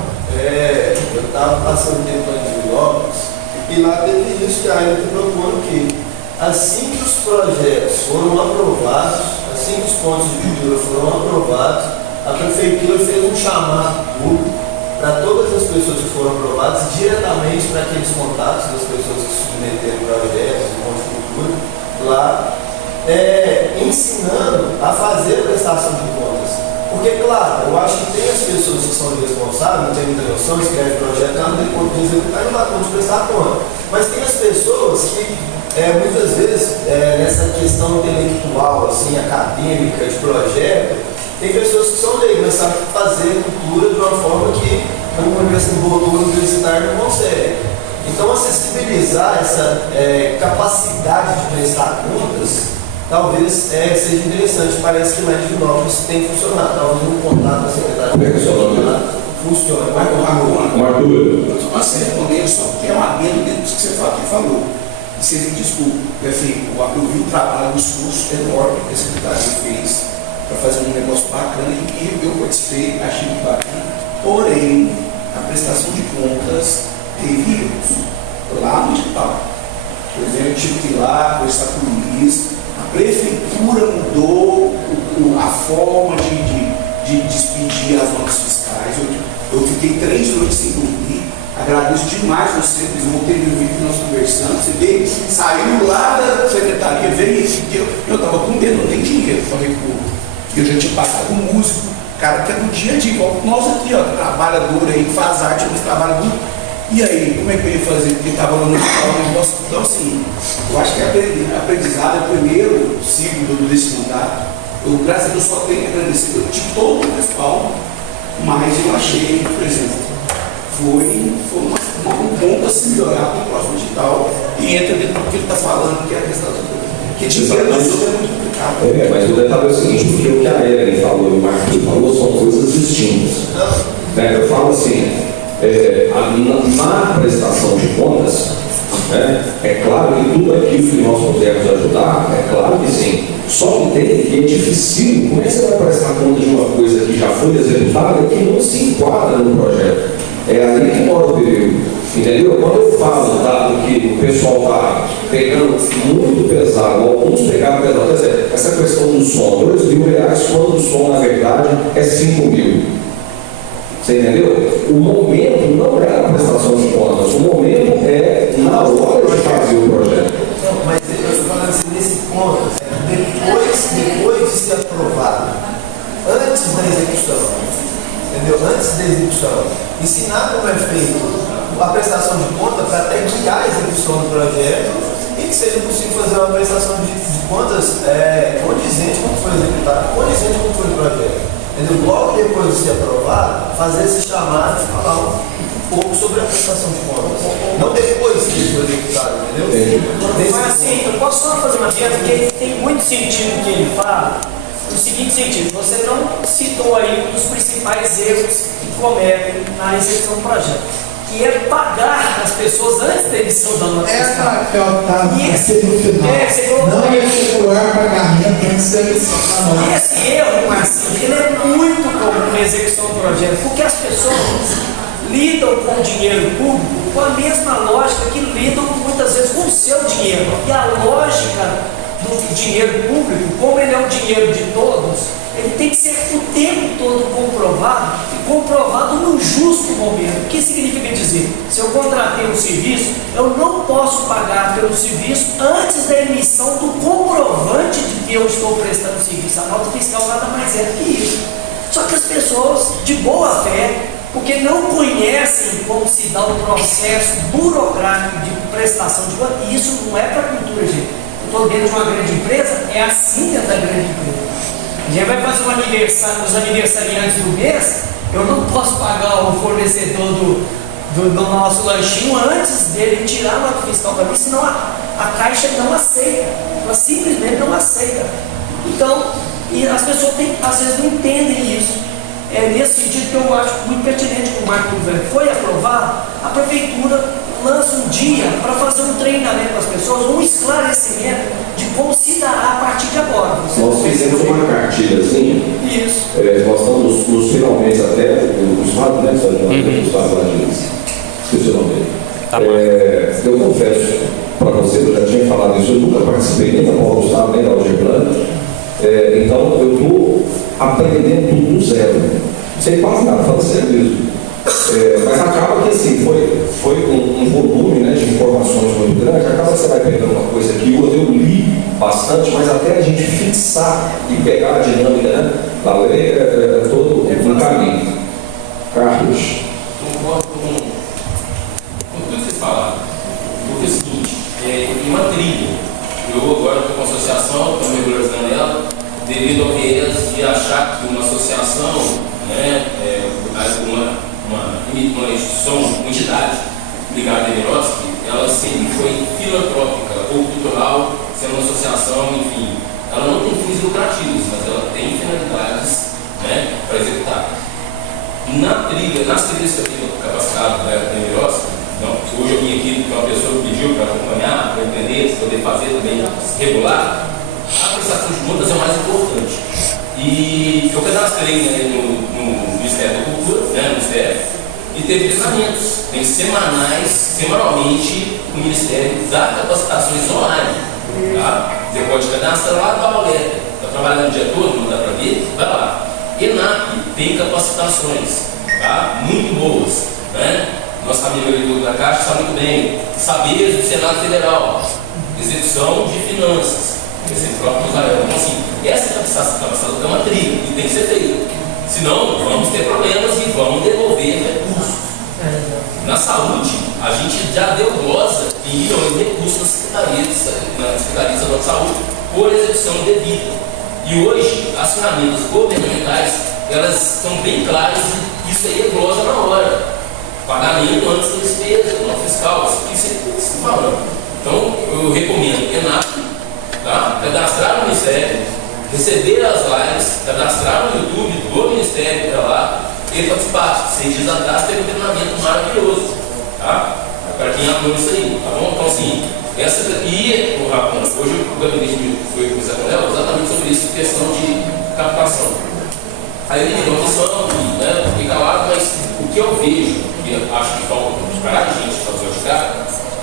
Eu estava passando tempo em Divinópolis e lá teve isso que a Aida está propondo aqui. Assim que os projetos foram aprovados, assim que os pontos de cultura foram aprovados, a prefeitura fez um chamado público para todas as pessoas que foram aprovadas, diretamente para aqueles contatos das pessoas que submeteram projetos de pontos de cultura, lá, ensinando a fazer a prestação de contas. Porque, claro, eu acho que tem as pessoas que são irresponsáveis, não tem muita noção, escreve projeto, não tem conta de executar, não dá conta de prestar conta. Mas tem as pessoas que, muitas vezes, nessa questão intelectual, assim, acadêmica, de projeto, tem pessoas que são leigas, mas sabem fazer cultura de uma forma que uma universitária não consegue. Então, acessibilizar essa capacidade de prestar contas, talvez seja interessante. Parece que lá em Divinópolis tem funcionado. Talvez um contato da Secretaria Como é que é o seu nome? Funciona. Arthur. Você responder só, porque é um adendo dentro disso que você falou. E você me desculpa, prefeito, eu vi o trabalho dos cursos enorme que a Secretaria fez para fazer um negócio bacana e eu participei, achei muito bacana. Porém, a prestação de contas teve erros lá no edital. Por exemplo, eu tive que ir lá, conversar com o Luiz. A prefeitura mudou a forma de despedir as notas fiscais. Eu fiquei 3 noites sem dormir. Agradeço demais você, eles vão ter vídeo que nós conversamos. Você veio, saiu lá da secretaria, veio esse dia. Eu estava com medo, não tem dinheiro. Falei, eu já tinha passado com músico, cara que é do dia a dia, igual nós aqui, ó, trabalhador aí, faz arte, mas trabalha muito. E aí, como é que eu ia fazer? Porque estava lá no negócio. Então, assim, eu acho que aprendizado é o primeiro ciclo desse mandato. Eu, graças a Deus, só tenho que agradecer. Eu tive todo o respaldo. mas eu achei que, por exemplo, foi um ponto a se melhorar para o próximo digital e entra dentro do que ele está falando, que é a questão que dinheiro é muito complicado. Mas o detalhe é o seguinte, porque o que a Ellen falou e o Marcos falou são coisas distintas. Eu falo assim, na prestação de contas, é claro que tudo aquilo que nós pudermos ajudar, é claro que sim. Só que é difícil. Como é que você vai prestar conta de uma coisa que já foi executada e que não se enquadra no projeto? É ali que mora o perigo. Entendeu? Quando eu falo, dado que o pessoal está pegando muito pesado, alguns pegaram pesado, quer dizer, essa questão do som, R$2.000, quando o som, na verdade, é 5.000. Você entendeu? O momento não é a prestação de contas, o momento é na hora de fazer o projeto. Não, mas eu estou falando assim, nesse ponto, depois de ser aprovado, antes da execução, entendeu? Antes da execução, ensinar como é feito a prestação de conta para até guiar a execução do projeto e que seja possível fazer uma prestação de contas condizente com o que foi executado, condizente com o que foi o projeto. Entendeu? Logo depois de ser aprovado, fazer esse chamado e falar um pouco sobre a prestação de contas. Não depois que isso foi executado, entendeu? Mas assim, eu posso só fazer uma dieta, porque tem muito sentido o que ele fala, no seguinte sentido: você não citou aí um dos principais erros que cometem na execução do projeto, que é pagar as pessoas antes da emissão da nota fiscal. Essa no final. Não efetuar pagamento antes da emissão da nota. Esse erro, Marcinho, ele é muito comum na execução do projeto, porque as pessoas lidam com o dinheiro público com a mesma lógica que lidam muitas vezes com o seu dinheiro. E a lógica do dinheiro público, como ele é o dinheiro de todos, ele tem que ser o tempo todo comprovado e comprovado no justo momento. O que significa dizer? Se eu contratei um serviço, eu não posso pagar pelo serviço antes da emissão do comprovante de que eu estou prestando serviço. A nota fiscal nada mais é do que isso. Só que as pessoas, de boa fé, porque não conhecem como se dá o processo burocrático de prestação de conta, e isso não é para a cultura, gente. Eu estou dentro de uma grande empresa, é assim dentro da grande empresa. A gente vai fazer um aniversário, os aniversariantes do mês, eu não posso pagar o fornecedor do nosso lanchinho antes dele tirar a nota fiscal para mim, senão a Caixa não aceita, ela simplesmente não aceita. Então, e as pessoas às vezes não entendem isso. É nesse sentido que eu acho muito pertinente que o Marco foi aprovado, a prefeitura lança um dia para fazer um treinamento para as pessoas, um esclarecimento de como se dará a partir de agora. Nós fizemos uma cartilhazinha. Isso. Nós estamos nos finalmente até os fragmentos esqueci o nome dele. Eu confesso para você, eu já tinha falado isso, eu nunca participei nem da Paulo Gustavo, nem da Alger Blanc. Então eu estou aprendendo tudo do zero. Sem quase nada, falando sério mesmo. Mas acaba que assim, foi um volume, né, de informações muito grande, acaba que você vai pegando uma coisa aqui, outra eu li bastante, mas até a gente fixar e pegar a dinâmica, né, da lei é todo um caminho. Carlos. Concordo com tudo que vocês falaram. Porque é o seguinte, em uma trilha, eu agora estou com uma associação, estou regularizando ela, devido ao viés de achar que uma associação, né, uma instituição, uma entidade ligada a Miroski, ela sempre foi filantrópica ou cultural, sendo uma associação, enfim. Ela não tem fins lucrativos, mas ela tem finalidades, né, para executar. Nas trilhas que eu tenho capacitado da Miroski, hoje eu vim aqui porque uma pessoa pediu para acompanhar, para entender, para poder fazer também regular, a prestação de contas é o mais importante. E eu cadastrei, né, no Ministério da Cultura, né, no Ministério, e teve treinamentos, tem semanalmente, o Ministério dá capacitações online. Tá? Você pode cadastrar lá, dá uma alerta. Está trabalhando o dia todo, não dá para ver? Vai lá. ENAP tem capacitações, tá? Muito boas. Né? Nosso amigo agricultor da Caixa sabe muito bem. Saberes do Senado Federal, execução de finanças, esse próprio Israel. Então, assim, essa capacitação é uma trilha e tem que ser feita. Senão, vamos ter problemas e vamos devolver recursos. Na saúde, a gente já deu glosa em milhões de recursos na Secretaria de Saúde por execução indevida. E hoje, as ferramentas governamentais, elas estão bem claras e isso aí é glosa na hora. Pagamento antes da despesa, nota fiscal, isso é isso que falando. Então, eu recomendo ENAP, tá? Cadastrar no Ministério, receber as lives, cadastrar no YouTube do Ministério para lá e participar. 6 dias atrás teve um treinamento maravilhoso, tá? Para quem apoia isso aí, tá bom? Então, assim, hoje o gabinete foi conversar com ela exatamente sobre isso, questão de captação. Aí ele me deu uma missão, né? Fiquei calado, mas o que eu vejo, que eu acho que falta para a gente fazer o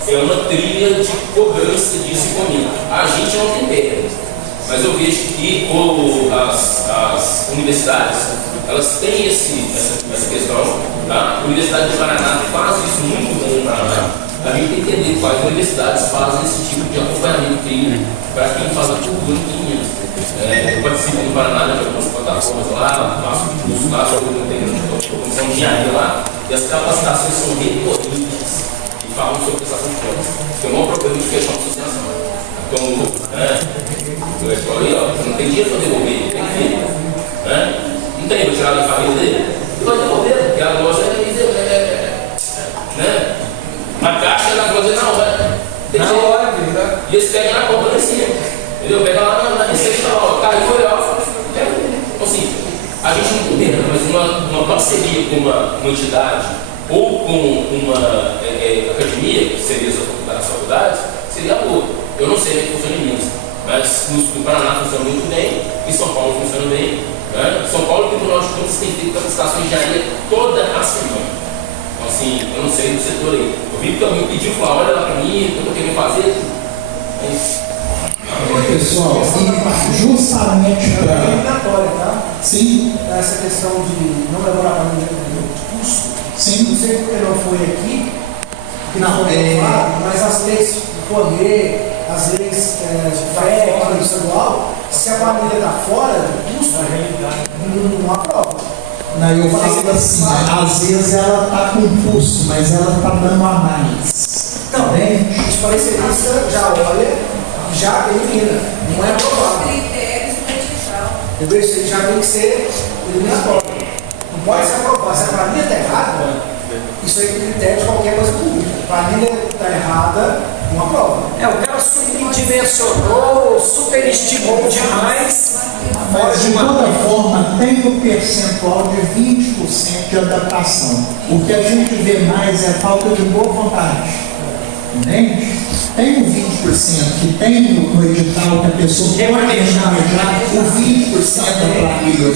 é uma trilha de cobrança disso comigo. A gente não tem ideia, mas eu vejo que as universidades, elas têm essa questão, tá? A Universidade do Paraná faz isso muito bem no Paraná. A gente tem que entender quais universidades fazem esse tipo de acompanhamento clínico para quem faz a cultura em Minas. Eu participo no Paraná de algumas plataformas lá, faço curso lá, sou comissão de engenharia lá, e as capacitações são recorrentes e falam sobre prestação de contas. Tem um maior problema de fechar uma associação. Então, eu falei, ó, você não tem dinheiro para devolver, tem que ter. Não tem, vou tirar da família dele, e vai devolver, porque a loja a caixa da coisa na hora. Tem na hora, né? E eles pegam na conta lá em cima. Entendeu? Pega lá na receita, ó, caiu, ó. Então, assim, a gente não entende, mas uma parceria com uma entidade ou com uma academia, que seria as faculdades, seria boa. Eu não sei como funciona em Minas, mas no Paraná funciona muito bem, em São Paulo funciona bem. Né? São Paulo, no Tribunal de Contas, tem feito capacitação de engenharia toda a semana. Então, assim, eu não sei do setor aí. Eu vi que alguém pediu, falou, olha lá para mim, o que eu estou querendo fazer. É isso. Pessoal, e justamente para. É eliminatória, tá? Sim. Essa questão de não demorar para mim de custo. Sim. Não sei porque não foi aqui, porque não foi claro, mas as leis do poder, as leis de fé, estadual, se a família está fora do custo, não aprova. Não, eu falo assim, às vezes ela está com custo, mas ela está dando a mais. Então, os parecerista já olha, já elimina, não é aprovado. Entendeu? Isso já tem que ser eliminatório. Não pode ser aprovado. Se a planilha está errada, isso aí é critério de qualquer coisa pública. A planilha está errada, não aprova. O cara superdimensionou, superestimou demais. Mas de toda forma tem um percentual de 20% de adaptação. O que a gente vê mais é a falta de boa vontade. Entende? Tem o 20% que tem no edital que a pessoa pode manejar o 20% da planilha.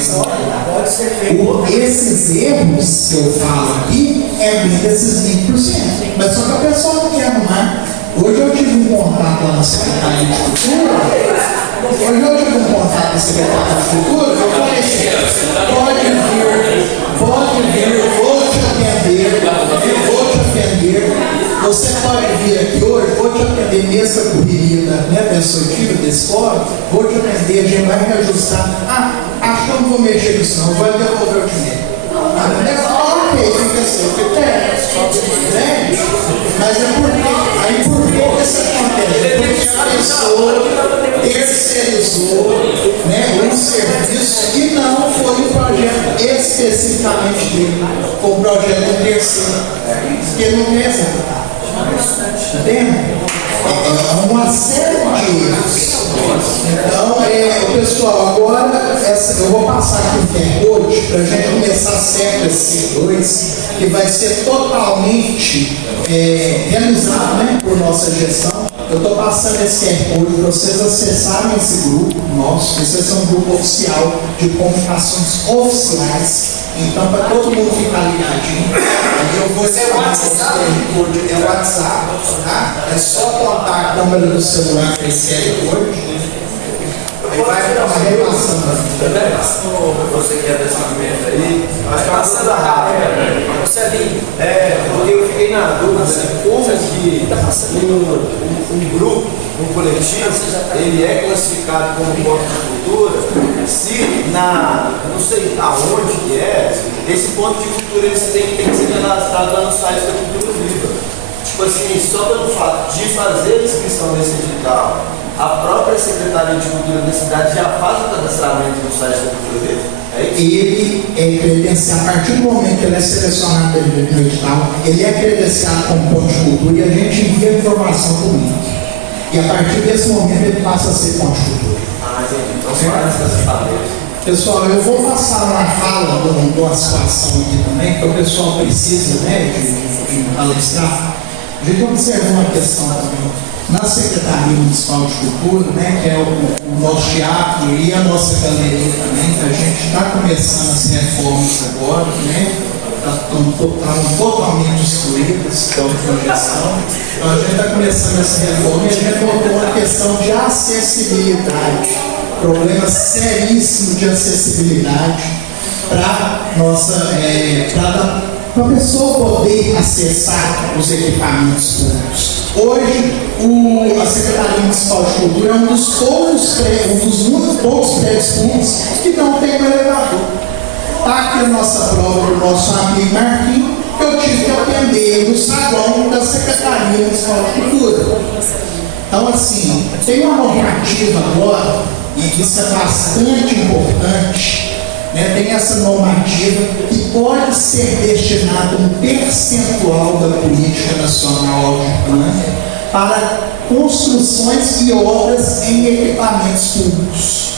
Pode ser feito. Esses erros que eu falo aqui é bem desses 20%. Mas só que a pessoa não quer arrumar. Hoje eu tive um contato lá na Secretaria de Cultura. Eu falei assim, pode vir, eu vou te atender. Você pode vir aqui hoje, vou te atender mesmo a correria da perspectiva desse fórum, vou te atender, a gente vai reajustar. Acho que eu não vou mexer nisso não, vou devolver o dinheiro. Ok, fica assim, entende? Mas é por que isso acontece? Porque a pessoa terceirizou um serviço e não foi um projeto especificamente dele, foi um projeto do terceiro, que ele não quer executar. Entende? É uma série de erros. Então, pessoal, agora eu vou passar aqui o QR Code para a gente começar certo esse C2, que vai ser totalmente realizado por nossa gestão. Eu estou passando esse QR Code para vocês acessarem esse grupo nosso. Esse é um grupo oficial de comunicações oficiais. Então, para todo mundo ficar ligadinho, eu vou chamar o WhatsApp, tá? É só apontar a câmera do celular para esse QR Code. Aí vai repassando. Você quer descimento aí? Mas passando rápido. Porque eu fiquei na dúvida como que um grupo, um coletivo, ele é classificado como ponto de cultura, se não sei aonde que esse ponto de cultura ele tem que ser cadastrado lá no site da Cultura Viva. Tipo assim, só pelo fato de fazer a inscrição nesse edital, a própria Secretaria de Cultura da cidade já faz o cadastramento no site da Cultura Viva. ele é credenciado, a partir do momento que ele é selecionado no edital, ele é credenciado como ponto de cultura e a gente envia a informação para o link. E a partir desse momento ele passa a ser ponto de cultura. Ah, entendi. Então, só essas padrões. Pessoal, eu vou passar uma fala de uma situação aqui também, que o pessoal precisa, né, de palestrar. A gente observou uma questão também na Secretaria Municipal de Cultura, né, que é o nosso teatro e a nossa galeria também, que a gente está começando as reformas agora, né, estão totalmente destruídas pela projeção. Então a gente está começando essa reforma e a gente botou uma questão de acessibilidade, problema seríssimo de acessibilidade para a pessoa poder acessar os equipamentos públicos. Hoje, a Secretaria Municipal de Cultura é um dos muito poucos prédios públicos que não tem um elevador. Está aqui a nossa prova do nosso amigo Marquinhos, que eu tive que atender no saguão da Secretaria Municipal de Cultura. Então, assim, tem uma normativa agora, e isso é bastante importante, né? Tem essa normativa que pode ser destinado um percentual da política nacional de plano para construções e obras em equipamentos públicos.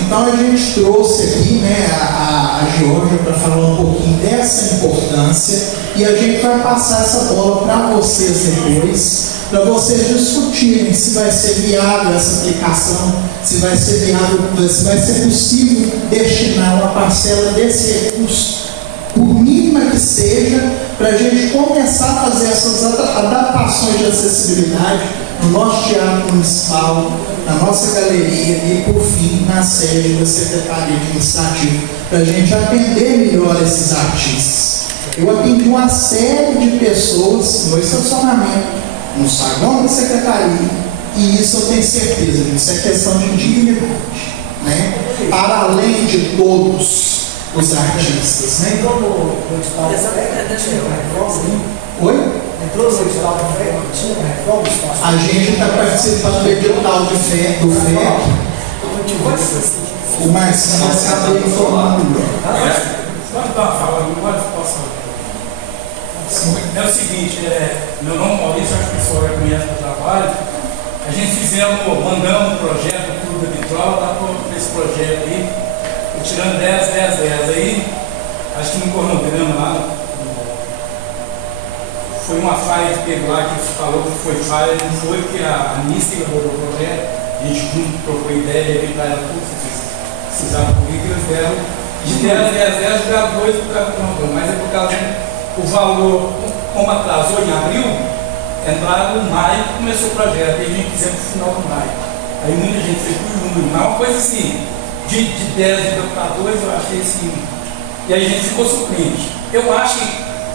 Então a gente trouxe aqui, né, a Georgia para falar um pouquinho dessa importância e a gente vai passar essa bola para vocês depois, para vocês discutirem se vai ser viável essa aplicação, se vai ser viável, se vai ser possível destinar uma parcela desse recurso, por mínima que seja, para a gente começar a fazer essas adaptações de acessibilidade no nosso teatro municipal, na nossa galeria e, por fim, na sede da Secretaria Administrativa, para a gente atender melhor esses artistas. Eu atendi uma série de pessoas no estacionamento, no saguão da Secretaria, e isso eu tenho certeza, isso é questão de dignidade, né? Para além de todos os artistas, né? Entrou no edital do FEC, tinha uma reforma? Oi? Entrou no edital do FEC, tinha uma reforma do espaço? A gente está participando do edital do FEC. O Marcinho vai saber informar melhor. Pode dar uma fala, não pode passar. É o seguinte, meu nome é Maurício, acho que o pessoal já conhece o trabalho. A gente mandamos um projeto do Clube Vitrola, está com esse projeto aí, tirando 10, 10, 10 aí, acho que no cronograma lá, foi uma falha que teve lá, que você falou que foi falha, não foi, porque a Anísia elaborou o projeto, a gente junto trocou ideia e evitar ela tudo, precisavam do que eles deram, de 10, 10, 10, já 2 por causa do cronograma, mas é por causa do valor, como atrasou em abril, entraram no maio, começou o projeto, aí a gente fizemos no final do maio. Aí muita gente fez por junho, mas uma coisa assim, de 10 deputadores, eu achei assim, e aí a gente ficou surpreso. Eu acho que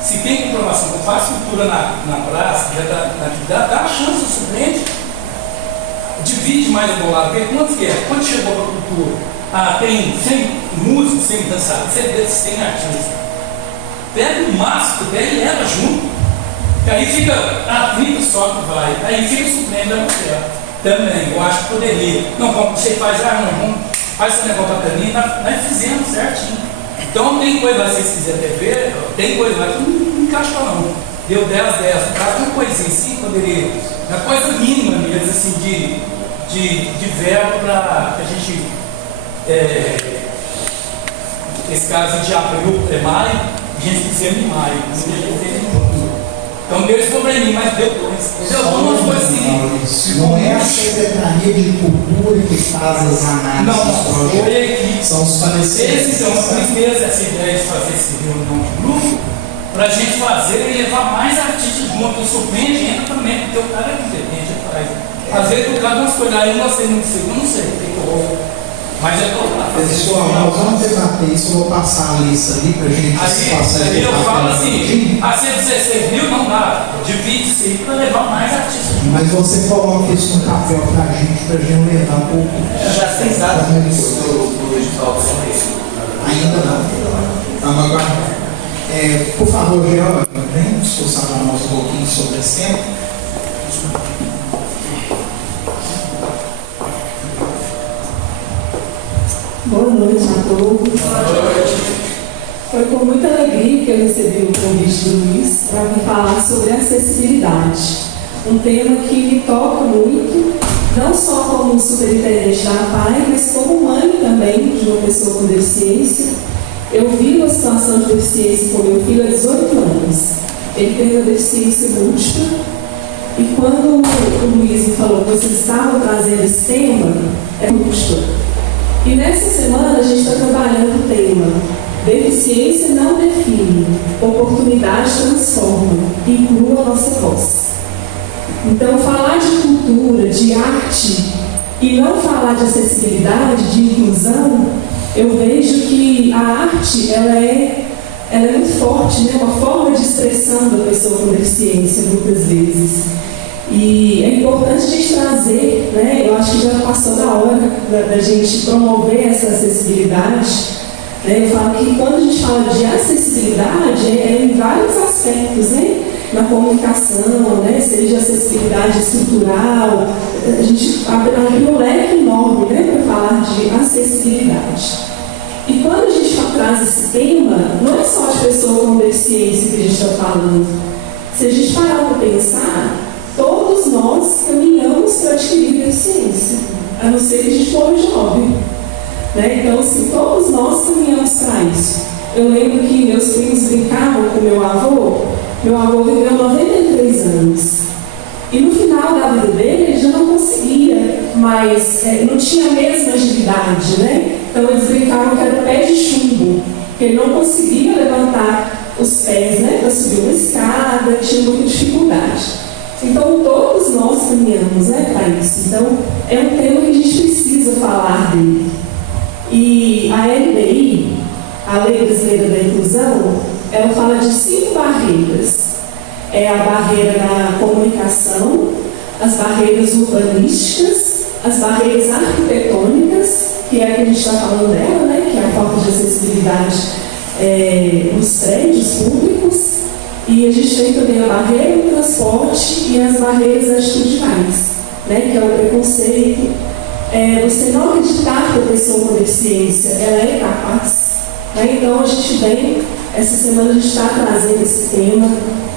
se tem comprovação que faz cultura na praça, já dá a chance, surpreende, divide mais o bolado, porque quantos que é? Quando chegou para a cultura? Tem 100 músicos, 100 dançadores, 100 artistas. Pega o máximo, pega e leva junto. E aí fica, 30 só que vai. Aí fica surpreendendo a mulher. Também, eu acho que poderia. Não, como você faz, faz esse negócio para mim, nós fizemos certinho. Então tem coisa lá, se vocês quiserem ver, tem coisa lá que não encaixa não. Deu 10, 10. No caso, uma coisinha assim, poderia. Uma coisa mínima mesmo, assim, de verbo para a gente. Esse caso de abril, maio, a gente fizemos em maio. Então deu esse probleminha, mas deu dois. Deu duas coisas assim. Não é a Secretaria de Cultura que faz as análises dos projetos. São os pareceres. Esses são os primeiros, essa ideia de fazer esse reunião de grupo, para a gente fazer e levar mais artistas junto. O surpreende entra também, porque o cara é competente, faz. Às vezes o cara não escolhe, eu não gostei muito disso, eu não sei, tem que ouvir. Mas eu estou lá. Pessoal, nós vamos debater isso, eu vou passar a lista ali para a gente passar. Aí eu falo assim, a ser 16 mil não dá, divide isso aí para levar mais artistas. Mas você coloca isso no papel para a gente levar um pouco. Já tem dado do edital sobre isso? Ainda não. Vamos aguardar. Por favor, Georgia, vem discussão para nós um pouquinho sobre esse tema. Boa noite a todos. Foi com muita alegria que eu recebi o convite do Luiz para vir falar sobre acessibilidade. Um tema que me toca muito, não só como superintendente da APAE, mas como mãe também de uma pessoa com deficiência. Eu vi uma situação de deficiência com meu filho há 18 anos. Ele tem uma deficiência múltipla. E quando o Luiz me falou que vocês estavam trazendo esse tema, é múltipla. E nessa semana a gente está trabalhando o tema deficiência não define, oportunidade transforma, inclua a nossa voz. Então, falar de cultura, de arte e não falar de acessibilidade, de inclusão, eu vejo que a arte ela é muito forte, né? Uma forma de expressão da pessoa com deficiência, muitas vezes. E é importante a gente trazer, né? Eu acho que já passou da hora da gente promover essa acessibilidade. Eu falo que quando a gente fala de acessibilidade, é em vários aspectos, né? Na comunicação, né? Seja acessibilidade estrutural, a gente abre um leque enorme, né? Para falar de acessibilidade. E quando a gente traz esse tema, não é só de pessoa com deficiência que a gente está falando. Se a gente parar para pensar, todos nós caminhamos para adquirir deficiência, a não ser que a gente for jovem. Então, assim, todos nós caminhamos para isso. Eu lembro que meus primos brincavam com meu avô viveu 93 anos. E no final da vida dele, ele já não conseguia, mas não tinha a mesma agilidade, né? Então, eles brincavam que era o pé de chumbo, porque ele não conseguia levantar os pés, né, para subir uma escada, tinha muita dificuldade. Então, todos nós caminhamos, né, para isso. Então, é um tema que a gente precisa falar dele. E a LBI, a Lei Brasileira da Inclusão, ela fala de 5 barreiras. É a barreira da comunicação, as barreiras urbanísticas, as barreiras arquitetônicas, que é a que a gente está falando dela, né, que é a falta de acessibilidade nos prédios públicos. E a gente tem também a barreira do transporte e as barreiras atitudinais, né, que é o preconceito. Você não acreditar que a pessoa com deficiência ela é capaz. Né? Então a gente vem, essa semana a gente está trazendo esse tema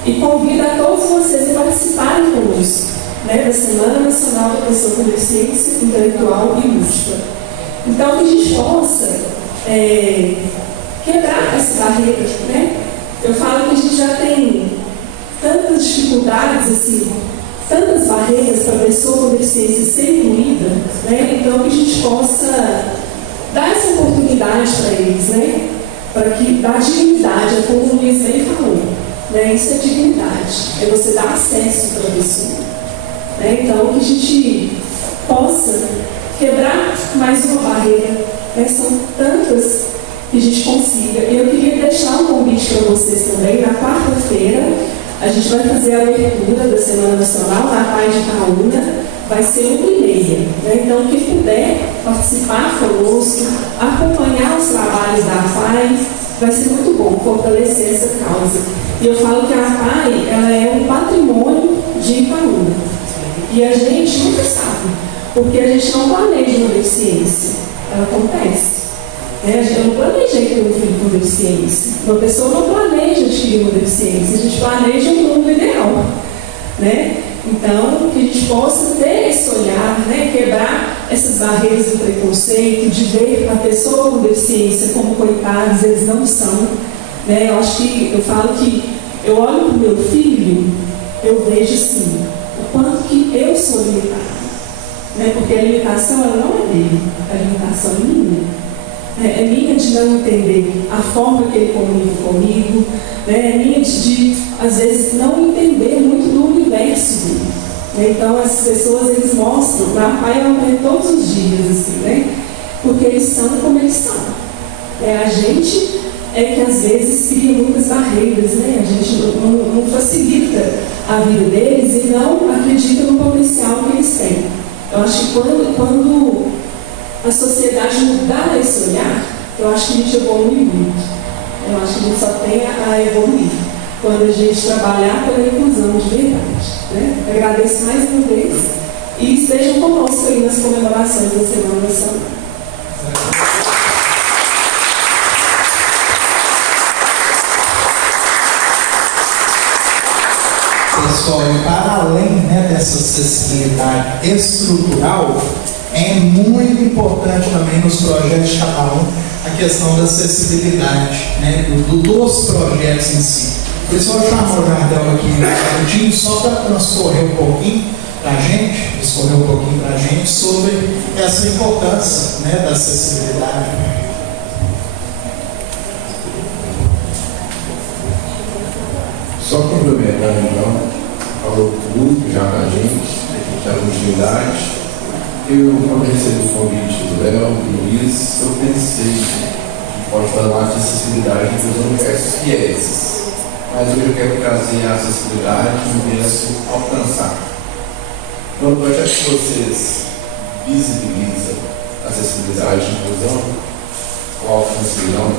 e convido a todos vocês a participarem conosco, né, da Semana Nacional da Pessoa com Deficiência Intelectual e Múltipla. Então que a gente possa quebrar essa barreira, né? Eu falo que a gente já tem tantas dificuldades, assim, tantas barreiras para a pessoa com deficiência ser incluída, né? Então que a gente possa dar essa oportunidade para eles, né? Para que dá dignidade, é como o Luiz bem falou, né? Isso é dignidade, é você dar acesso para a pessoa, né? Então que a gente possa quebrar mais uma barreira, né? São tantas que a gente consiga. E eu queria deixar um convite para vocês também. Na quarta-feira a gente vai fazer a abertura da Semana Nacional na APAE de Itaúna, vai ser 1h30. Né? Então, quem puder participar conosco, acompanhar os trabalhos da APAE, vai ser muito bom fortalecer essa causa. E eu falo que a APAE ela é um patrimônio de Itaúna. E a gente nunca sabe, porque a gente não planeja uma deficiência, ela acontece. Eu não planejei ter um filho com deficiência. Uma pessoa não planeja adquirir uma deficiência, a gente planeja um mundo ideal. Né? Então, que a gente possa ter esse olhar, né? Quebrar essas barreiras do preconceito, de ver a pessoa com deficiência como coitados, eles não são. Né? Eu acho que, eu falo que eu olho para o meu filho, eu vejo assim, o quanto que eu sou limitada. Né? Porque a limitação ela não é dele, a limitação é minha. É minha de não entender a forma que ele comunica comigo, né? É minha de, às vezes, não entender muito do universo dele. Né? Então, as pessoas, eles mostram, na APAE eu aprendo todos os dias, assim, né? Porque eles são como eles são. A gente é que, às vezes, cria muitas barreiras, né? A gente não facilita a vida deles e não acredita no potencial que eles têm. Eu acho que quando a sociedade mudar esse olhar, eu acho que a gente evolui muito. Eu acho que a gente só tem a evoluir quando a gente trabalhar pela inclusão de verdade. Né? Agradeço mais uma vez e estejam conosco aí nas comemorações da Semana Nacional. pessoal, e para além, né, dessa acessibilidade estrutural, é muito importante também nos projetos de cada um a questão da acessibilidade, né, dos projetos em si. Por isso eu chamo o Jardel aqui um minutinho, só para transcorrer um pouquinho para a gente, sobre essa importância, né, da acessibilidade. Só complementando, então, falou tudo já da gente, da continuidade. Eu, quando recebi o convite do Léo, do Luiz, eu pensei que pode falar de acessibilidade dos diversos vieses. Mas hoje eu quero trazer a acessibilidade no verso alcançar. Quando o projeto que vocês visibilizam a acessibilidade e inclusão, o alcance não,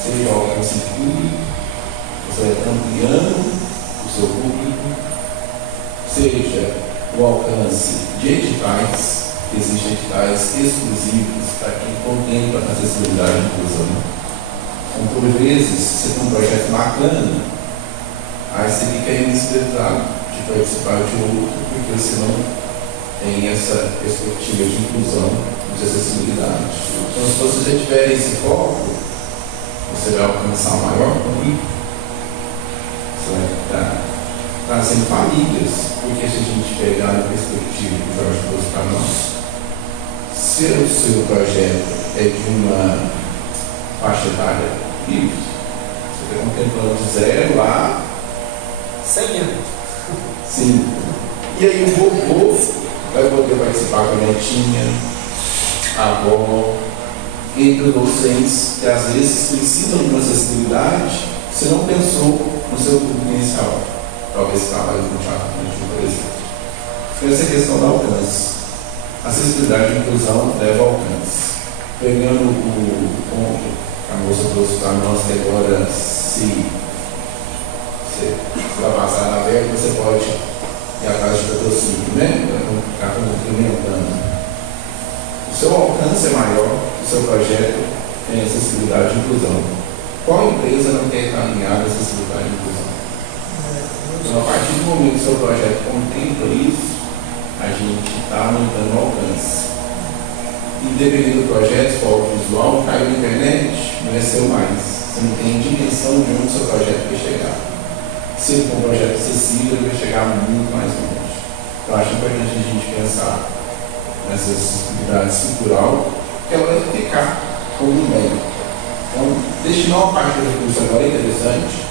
seja o alcance público, você está ampliando o seu público, seja o alcance de editais, existem editais exclusivos para quem contempla a acessibilidade e inclusão. Então, por vezes, você tem um projeto bacana, aí você fica impossibilitado de participar de outro, porque você não tem essa perspectiva de inclusão, de acessibilidade. Então, se você já tiver esse foco, você vai alcançar o maior público, você vai estar trazendo famílias, porque se a gente pegar a perspectiva que o Jorge trouxe para nós, se o seu projeto é de uma faixa etária livre, você está contemplando de 0 a 100 anos. Sim. E aí o vovô vai poder participar com a netinha, a avó, entre os docentes que às vezes precisam de uma acessibilidade, você não pensou no seu público inicial. Talvez trabalhe com teatro infantil, por exemplo. Então, essa questão do alcance. Acessibilidade e inclusão leva ao alcance. Pegando o ponto que a moça trouxe para nós, que agora, se você ultrapassar na verba, você pode ir atrás de patrocínio, né? Para ficar complementando. O seu alcance é maior, o seu projeto tem acessibilidade e inclusão. Qual empresa não quer estar alinhada a acessibilidade e inclusão? Então, a partir do momento que o seu projeto contempla isso, a gente está aumentando o alcance. E dependendo do projeto, se for audiovisual, caiu na internet, não é seu mais. Você não tem dimensão de onde o seu projeto vai chegar. Se ele for um projeto acessível, ele vai chegar muito mais longe. Então, acho importante a gente pensar nessa acessibilidade estrutural, que ela vai ficar como um meio. Então, destinar uma parte do recurso agora é interessante,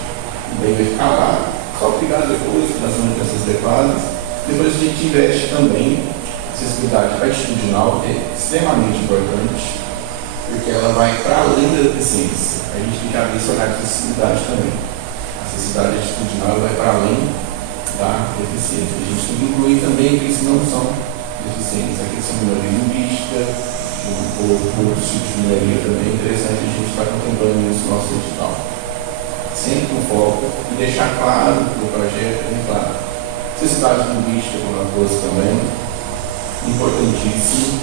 o bem vai ficar lá, só pegar depois, nas manutenções adequadas. Depois a gente investe também acessibilidade atitudinal, que é extremamente importante, porque ela vai para além da deficiência. A gente tem que abrir esse olhar de acessibilidade também. A acessibilidade atitudinal vai para além da deficiência. A gente tem que incluir também aqueles que não são deficientes, aqueles que são minoria linguística, outros tipos de minoria também. É interessante a gente estar contemplando isso no nosso edital. Sempre com foco e deixar claro para o projeto, bem claro. Acessibilidade linguística, como ela trouxe também, importantíssimo.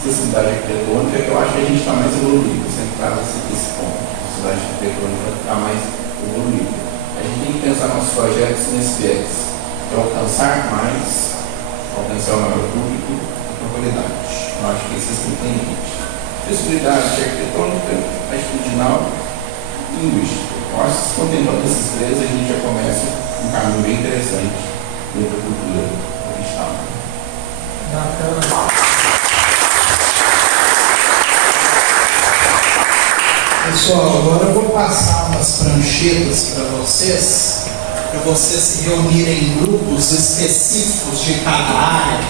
Acessibilidade arquitetônica, que eu acho que a gente está mais evoluído, sempre traz esse ponto. Acessibilidade arquitetônica está mais evoluída. A gente tem que pensar nossos projetos nesse viés, de alcançar mais, alcançar o maior público e com qualidade. Eu acho que esses não tem limite. Acessibilidade arquitetônica, atitudinal e linguística. Eu acho que contemplando esses três, a gente já começa um caminho bem interessante dentro da cultura cristã. Bacana. Pessoal, agora eu vou passar umas pranchetas para vocês se reunirem em grupos específicos de cada área.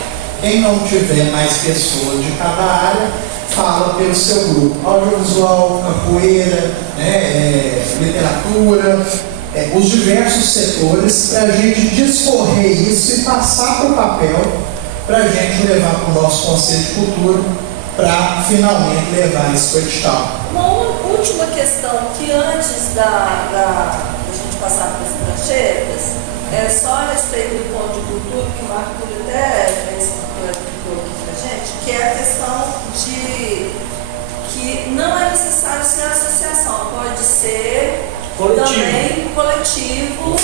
Quem não tiver mais pessoas de cada área, fala pelo seu grupo. Audiovisual, capoeira, literatura, os diversos setores, para a gente discorrer isso e passar para o papel, para a gente levar para o nosso Conselho de Cultura, para finalmente levar isso para o edital. Uma última questão, que antes da gente passar para as pranchetas, é só a respeito do ponto de cultura, que o Marco Túlio até explicou aqui para a gente, que é a questão de que não é necessário ser associação, pode ser coletivo. Também coletivo,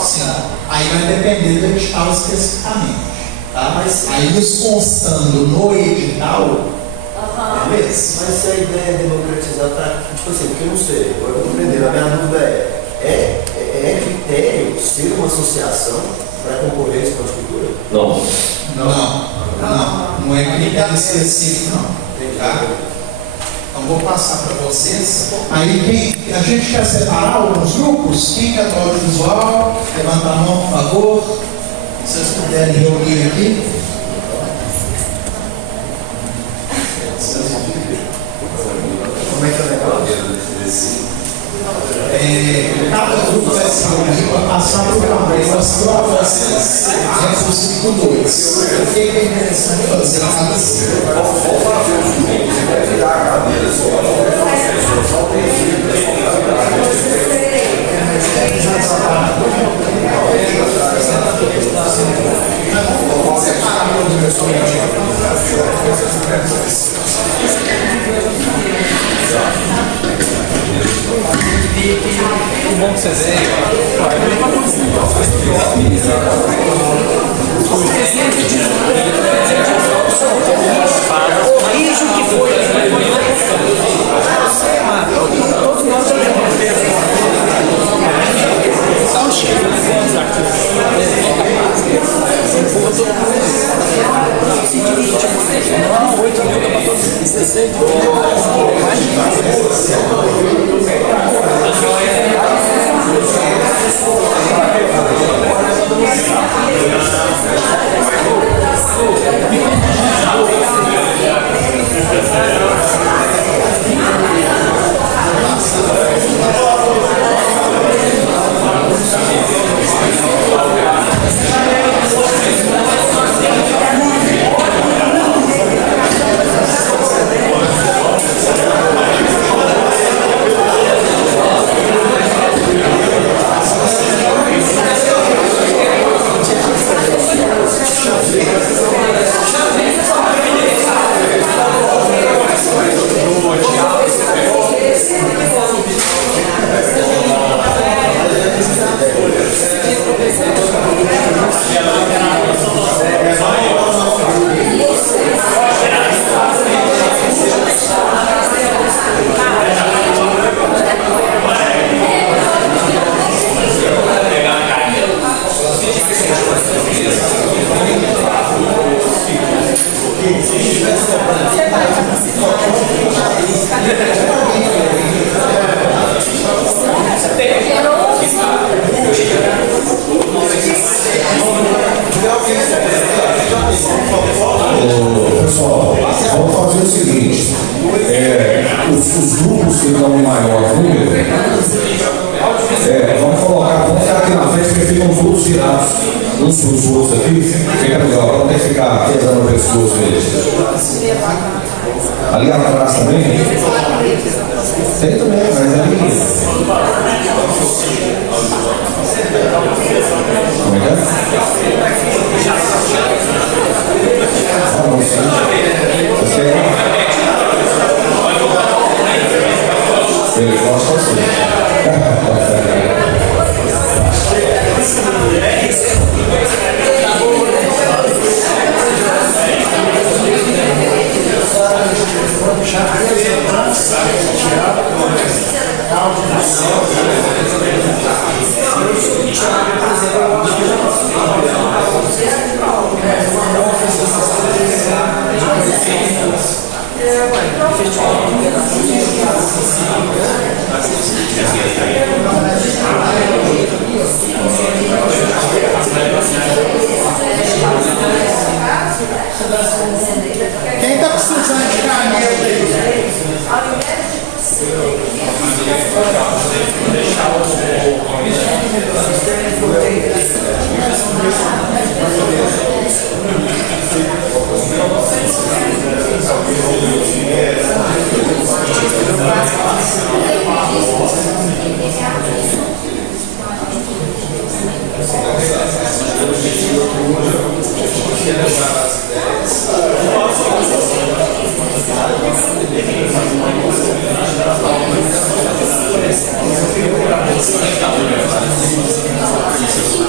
Sim. Aí vai depender do edital especificamente. Tá? Mas aí isso constando no edital, beleza? Mas se a ideia é democratizar para, tipo assim, porque eu não sei, agora eu estou aprendendo, a minha dúvida é critério ser uma associação para concorrer a esse Ponte Cultura? Não é critério específico, não. Tá? Então vou passar para vocês. Aí a gente quer separar alguns grupos. Quem quer do audiovisual, levanta a mão, por favor. Se vocês puderem reunir aqui. Como é que é o negócio? Cada grupo vai se reunir para passar por uma mostrar para vocês. Eu consigo 2. O que é interessante fazer cada Vamos separar O bom que você veio, corrija o que foi. Todos nós já não, 8 mil para todos, 16 Pessoal, vamos fazer o seguinte: os grupos que estão em maior número, vamos ficar aqui na frente, porque ficam todos virados uns para os outros aqui, fica melhor, não tem que ficar pesando o pescoço deles. Ali atrás também? Tem também, mas é ali. Como é que é? Ele gosta assim. Quem está precisando de caneta aí? Thank you.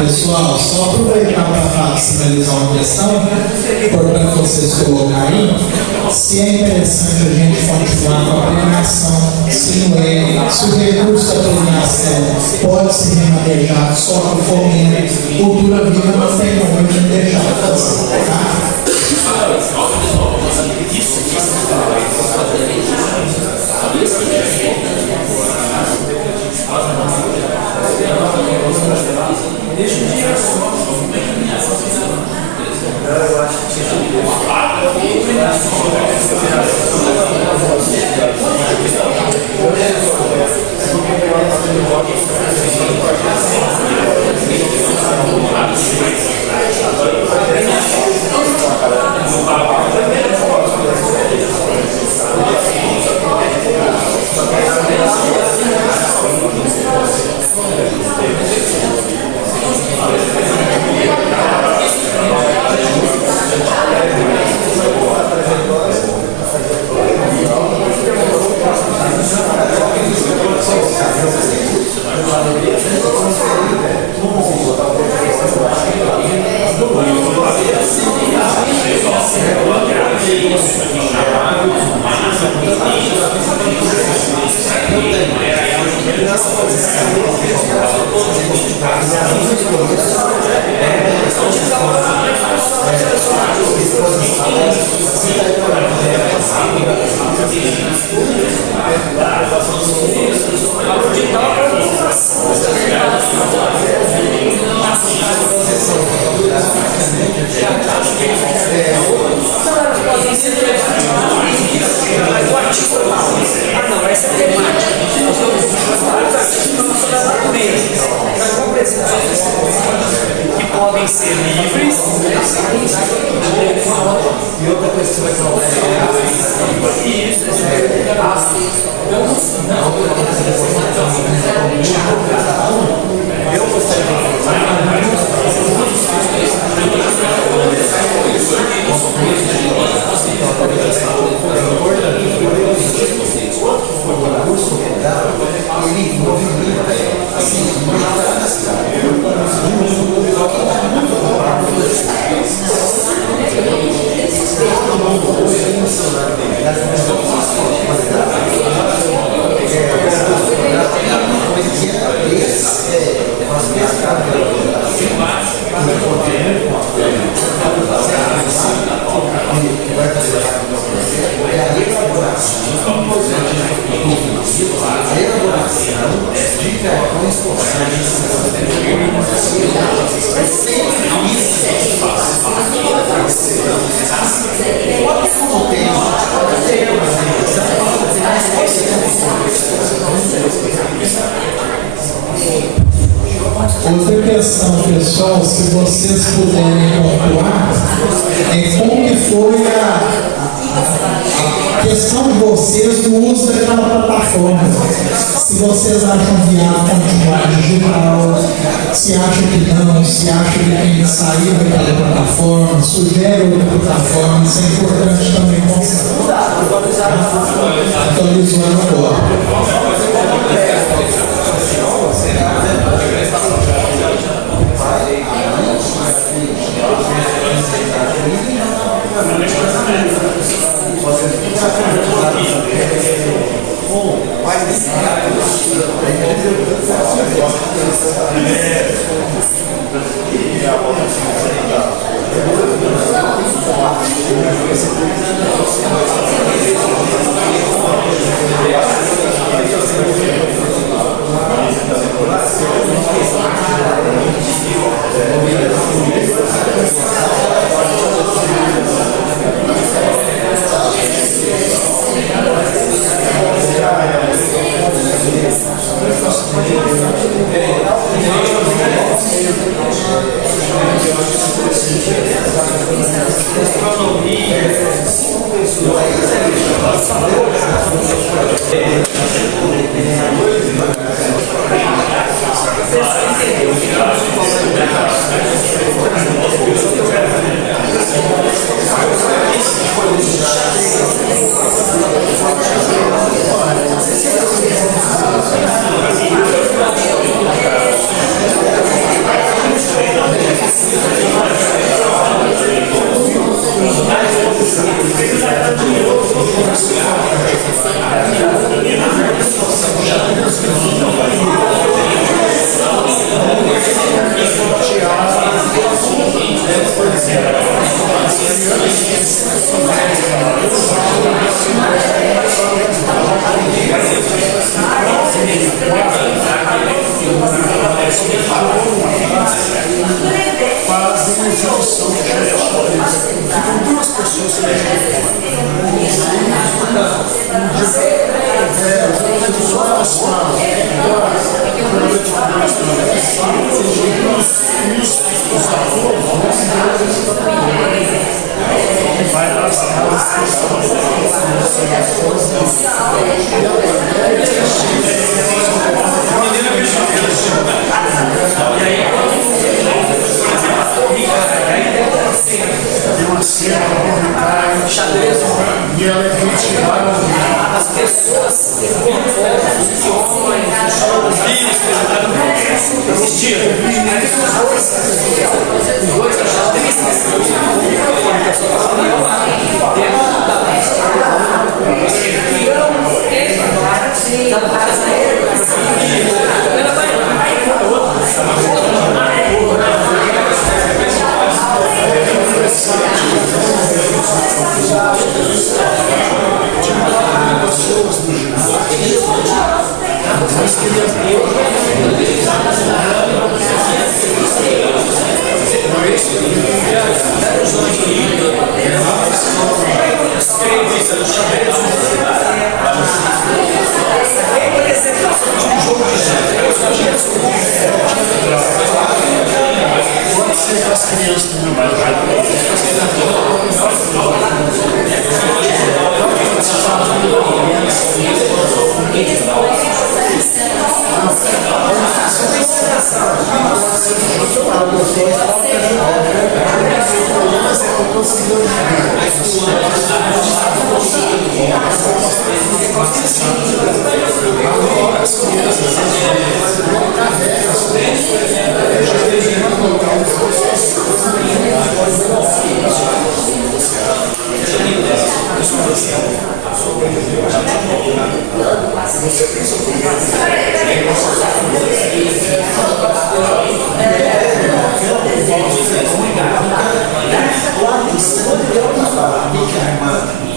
Pessoal, só aproveitar para sinalizar uma questão, importante vocês colocarem, se é interessante a gente continuar com a premiação, se não é, se o recurso da premiação pode ser remanejado só para o fomento, cultura viva não tem como a gente deixar de fazer, tá? Que podem ser livres e outra coisa que você vai colocar eu gostaria Outra questão, pessoal. Pessoal, se vocês puderem pontuar, como que foi a questão de vocês do uso daquela plataforma. Se vocês acham viável continuar digital, se acham que não, se acham que tem que sair daquela plataforma, sugere outra plataforma, isso é importante também constar. Atualizando agora.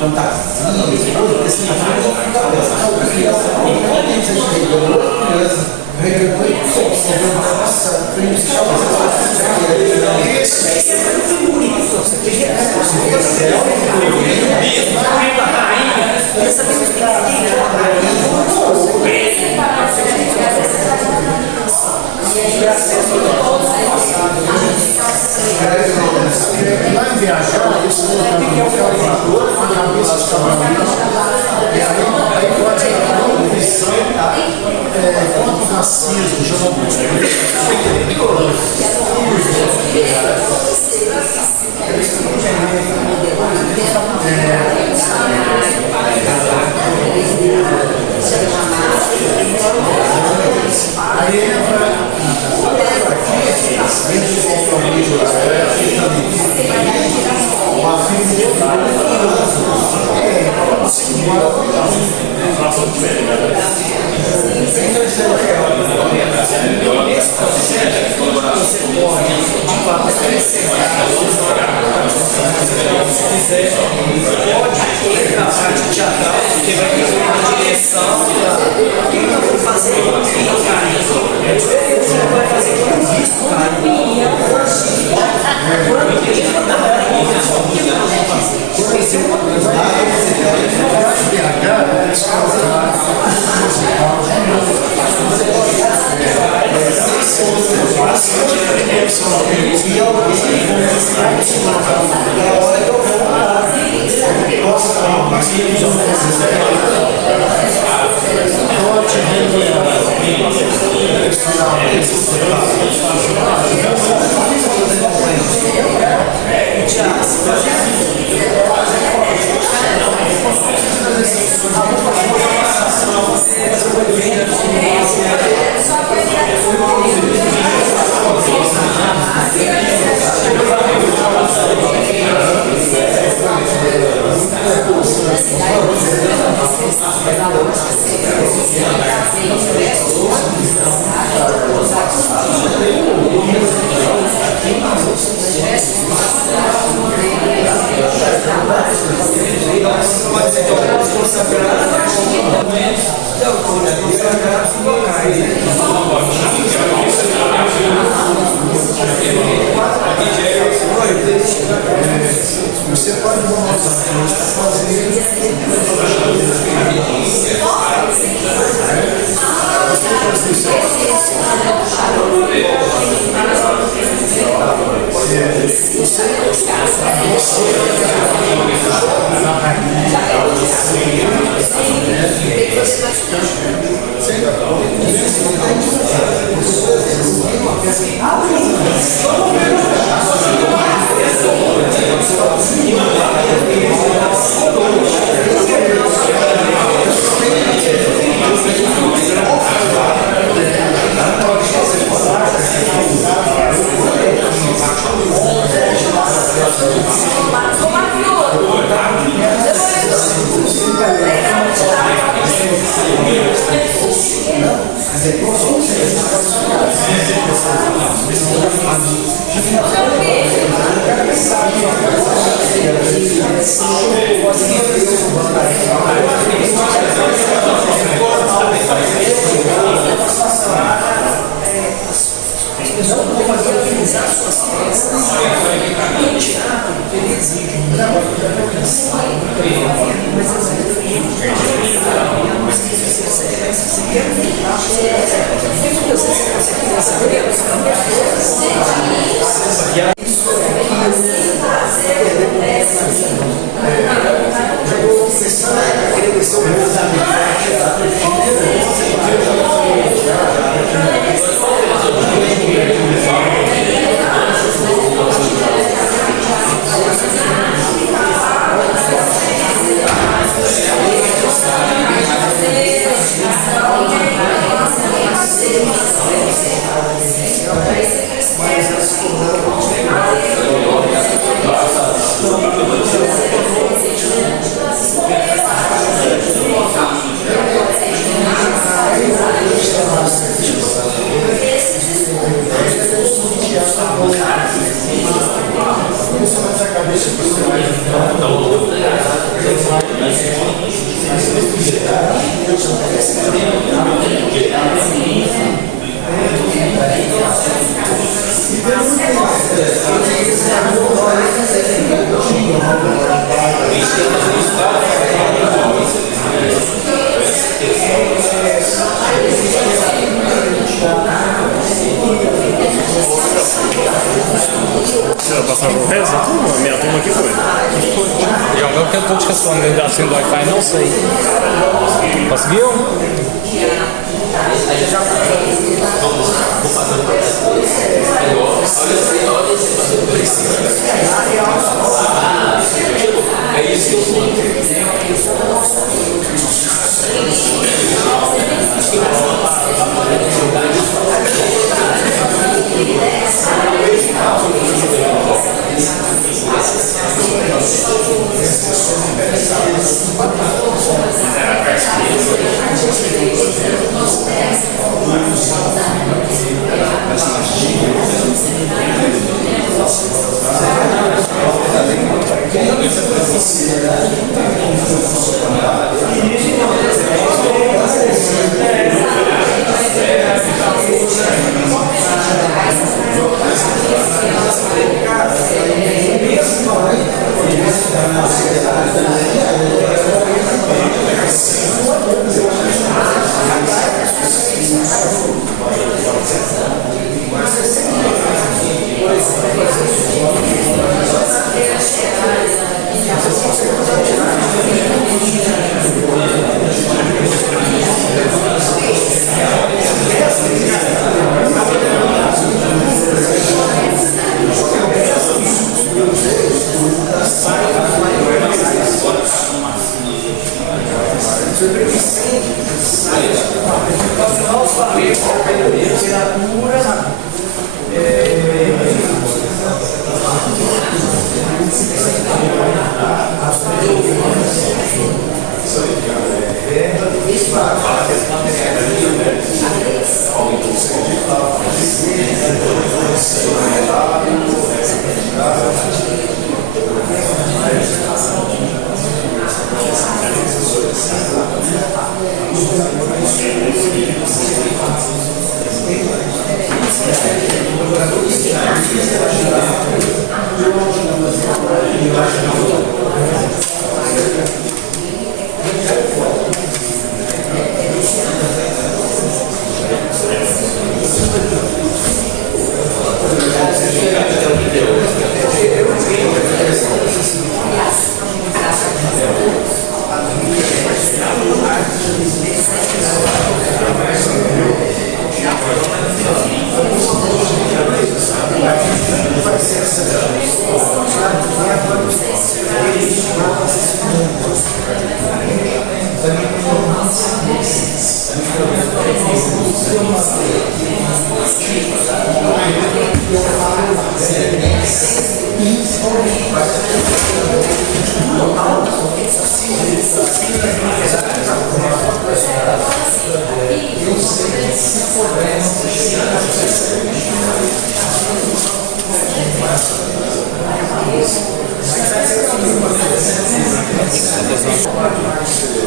Fantasia, Você pode passaram por essa turma? A minha turma aqui foi. E agora que eu estou descansando da senha do Wi-Fi, não sei. Conseguiu? É isso que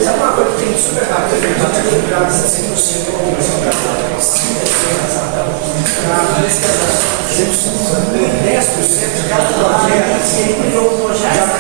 Sabe uma coisa que tem super bacana? Eu já tinha lembrado 100% de cada projeto, ele criou um projeto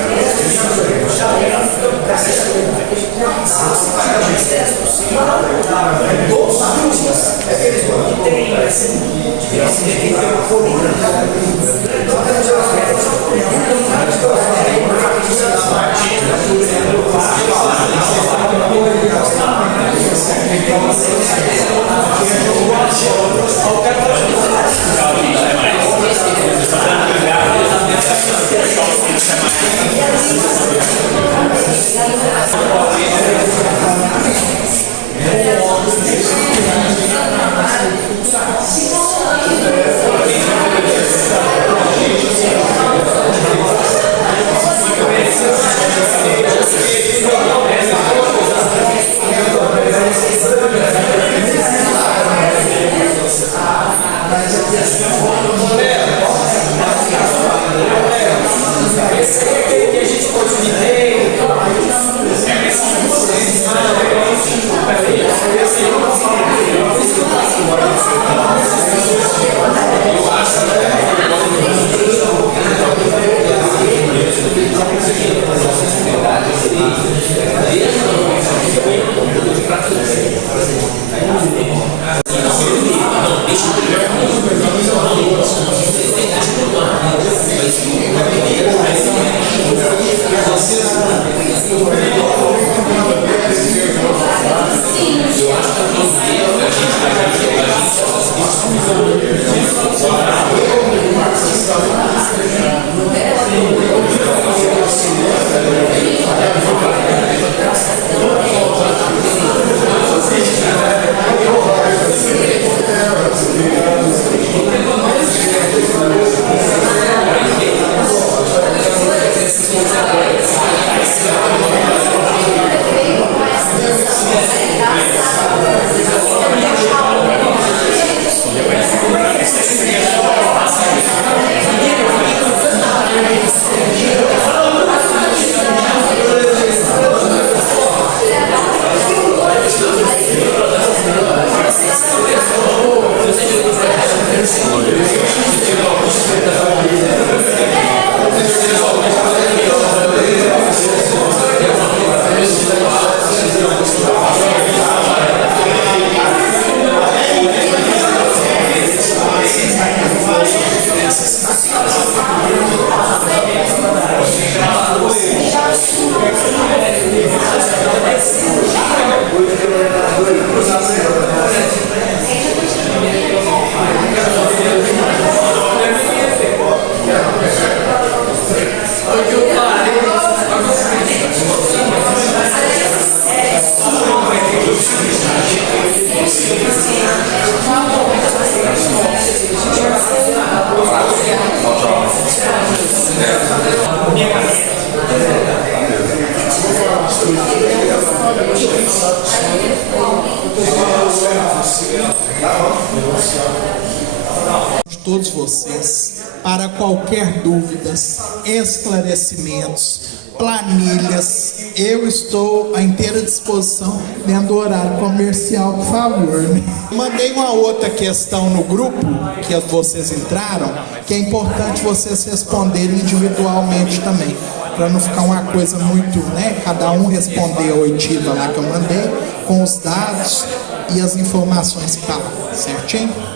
De todos vocês, para qualquer dúvidas, esclarecimentos, planilhas, eu estou à inteira disposição dentro do horário comercial, por favor. Né? Mandei uma outra questão no grupo que vocês entraram, que é importante vocês responderem individualmente também, para não ficar uma coisa muito, né? Cada um responder a oitiva lá que eu mandei, com os dados e as informações que tá lá, certinho?